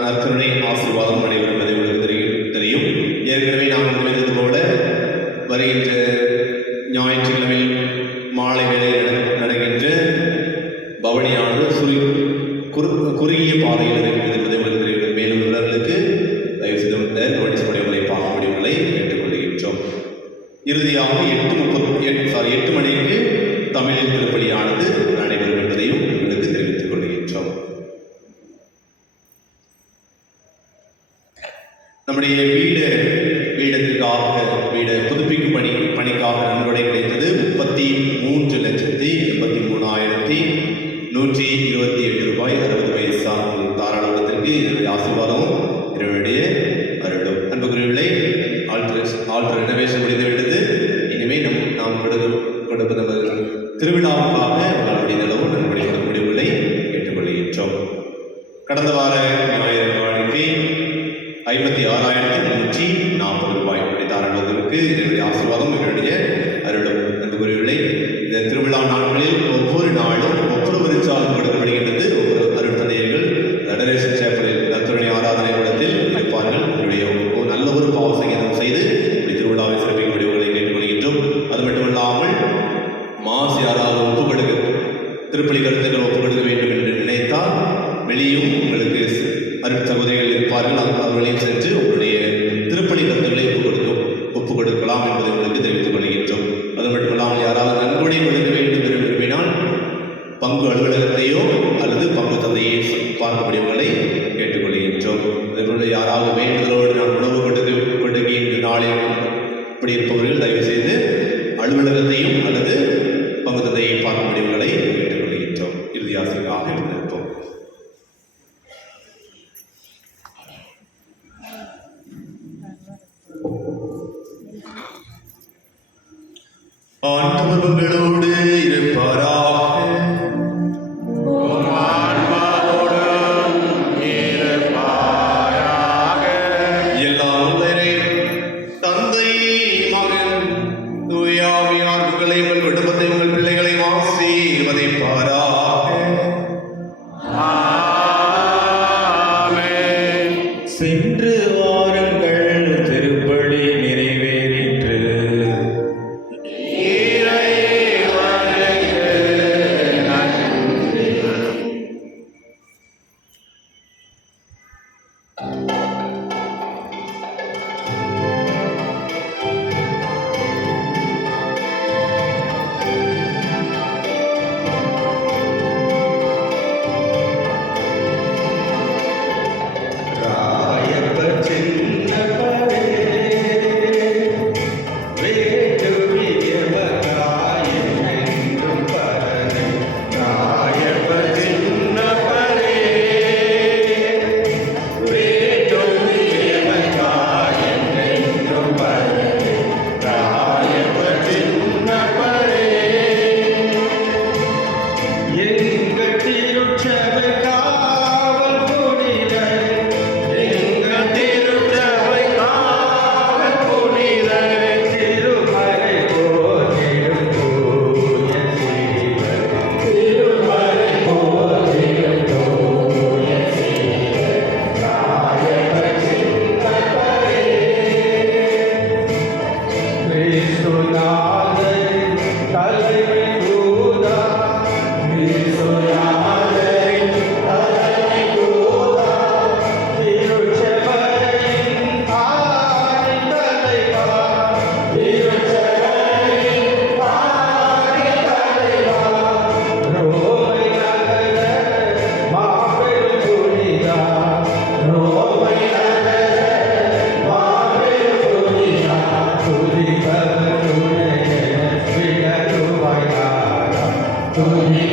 நற்கருணை ஆசீர்வாதம் நடைபெறும் என்பதை உங்களுக்கு தெரியும். ஏற்கனவே நாங்கள் தெரிவித்தது போல வருகின்ற ஞாயிற்றுக்கிழமை மாலை வேளையில் நடக்கின்ற பவனியானது குறுகிய பாதையில் இருக்கிறது என்பதை உங்களுக்கு தெரியும். மேலும் விவரங்களுக்கு தயவு செய்து நோட்டீஸ் படிவுகளை பார்க்க முடிவுகளை கேட்டுக்கொள்கின்றோம். இறுதியாக 8 மணிக்கு தமிழில் திருப்பலியானது நடைபெறும் என்பதையும் உங்களுக்கு தெரிவித்துக் கொள்கின்றோம். நம்முடைய வீடு புதுப்பிக்கும் பணிக்காக நன்கொடை கிடைத்தது 33,83,128 ரூபாய் 60 பைசா தாராளத்தில் வாழ்வதற்கு இதனுடைய ஆசீர்வாதமும் இதனுடைய அருளும். அன்புக்குரியவர்களே, ஆல்டர் ரெனோவேஷன் முடிந்துவிட்டது. இனிமேல் நாம் கொடுக்க நமது திருவிழாவுக்காக நம்முடைய அளவு நம்முடைய முடிவுகளை ஏற்றுக்கொள்கின்றோம். கடந்த வார ஞாயிறு நாளைக்கு 56,340 ரூபாய் தாராளத்திற்கு இதனுடைய ஆசீர்வாதம் இதனுடைய அருளும். அன்புக்குரியவர்களே, இந்த திருவிழா நாட்களில் ஒவ்வொரு நாளும் ஒவ்வொரு சாலும் கொடுக்கப்படுகின்றது. ஒவ்வொரு அருட்தந்தையர்கள் நடரேசன் சேப்பலில் நத்துரணி ஆராதனை கூடத்தில் இருப்பார்கள். உங்களுடைய நல்ல ஒரு பாவ சங்கீதம் செய்து இப்படி திருவிழாவை சிறப்பிக்க முடிவுகளை கேட்டுக்கொள்கின்றோம். அது மட்டுமல்லாமல் மாசு யாராவது ஒப்பு கொடுக்க திருப்பலி கருத்துக்கள் ஒப்பு கொடுக்க வேண்டும் என்று நினைத்தால் வெளியும் உங்களுக்கு அருட் சகோதரிகள் இருப்பார்கள். அவர்களையும் சென்று உங்களுடைய திருப்பலி கருத்துக்களை ஒப்பு கொடுக்கலாம் என்பதை உங்களுக்கு தெரிவித்துக் கொள்கின்றோம். அது மட்டுமல்லாமல் யாராவது நன்கொடை கொடுக்க வேண்டும் என்று விரும்பினால் பங்கு அலுவலகத்தையோ அல்லது பங்கு தந்தையை பார்க்கக்கூடியவர்களை கேட்டுக்கொள்கின்றோம். அதேபோல யாராவது வேண்டுதலோடு நான் உணவு கொடுக்கின்ற நாளில் இப்படி இருப்பவர்கள் தயவு செய்து அலுவலகத்தையும் அல்லது பங்கு தந்தையை பார்க்கக்கூடியவர்களை கேட்டுக்கொள்கின்றோம். இறுதி ஆசிரியராக இருந்திருப்போம். ஆண்டவர் உங்களோடு இருப்பாராக. எல்லாம் வல்ல தந்தை, மகன், தூய ஆவியார் உங்களை, உங்கள் குடும்பத்தை, உங்கள் பிள்ளைகளை ஆசீர்வதிப்பாராக. சென்று வாருங்கள், திருப்பலி நிறைவேறிற்று. Tuni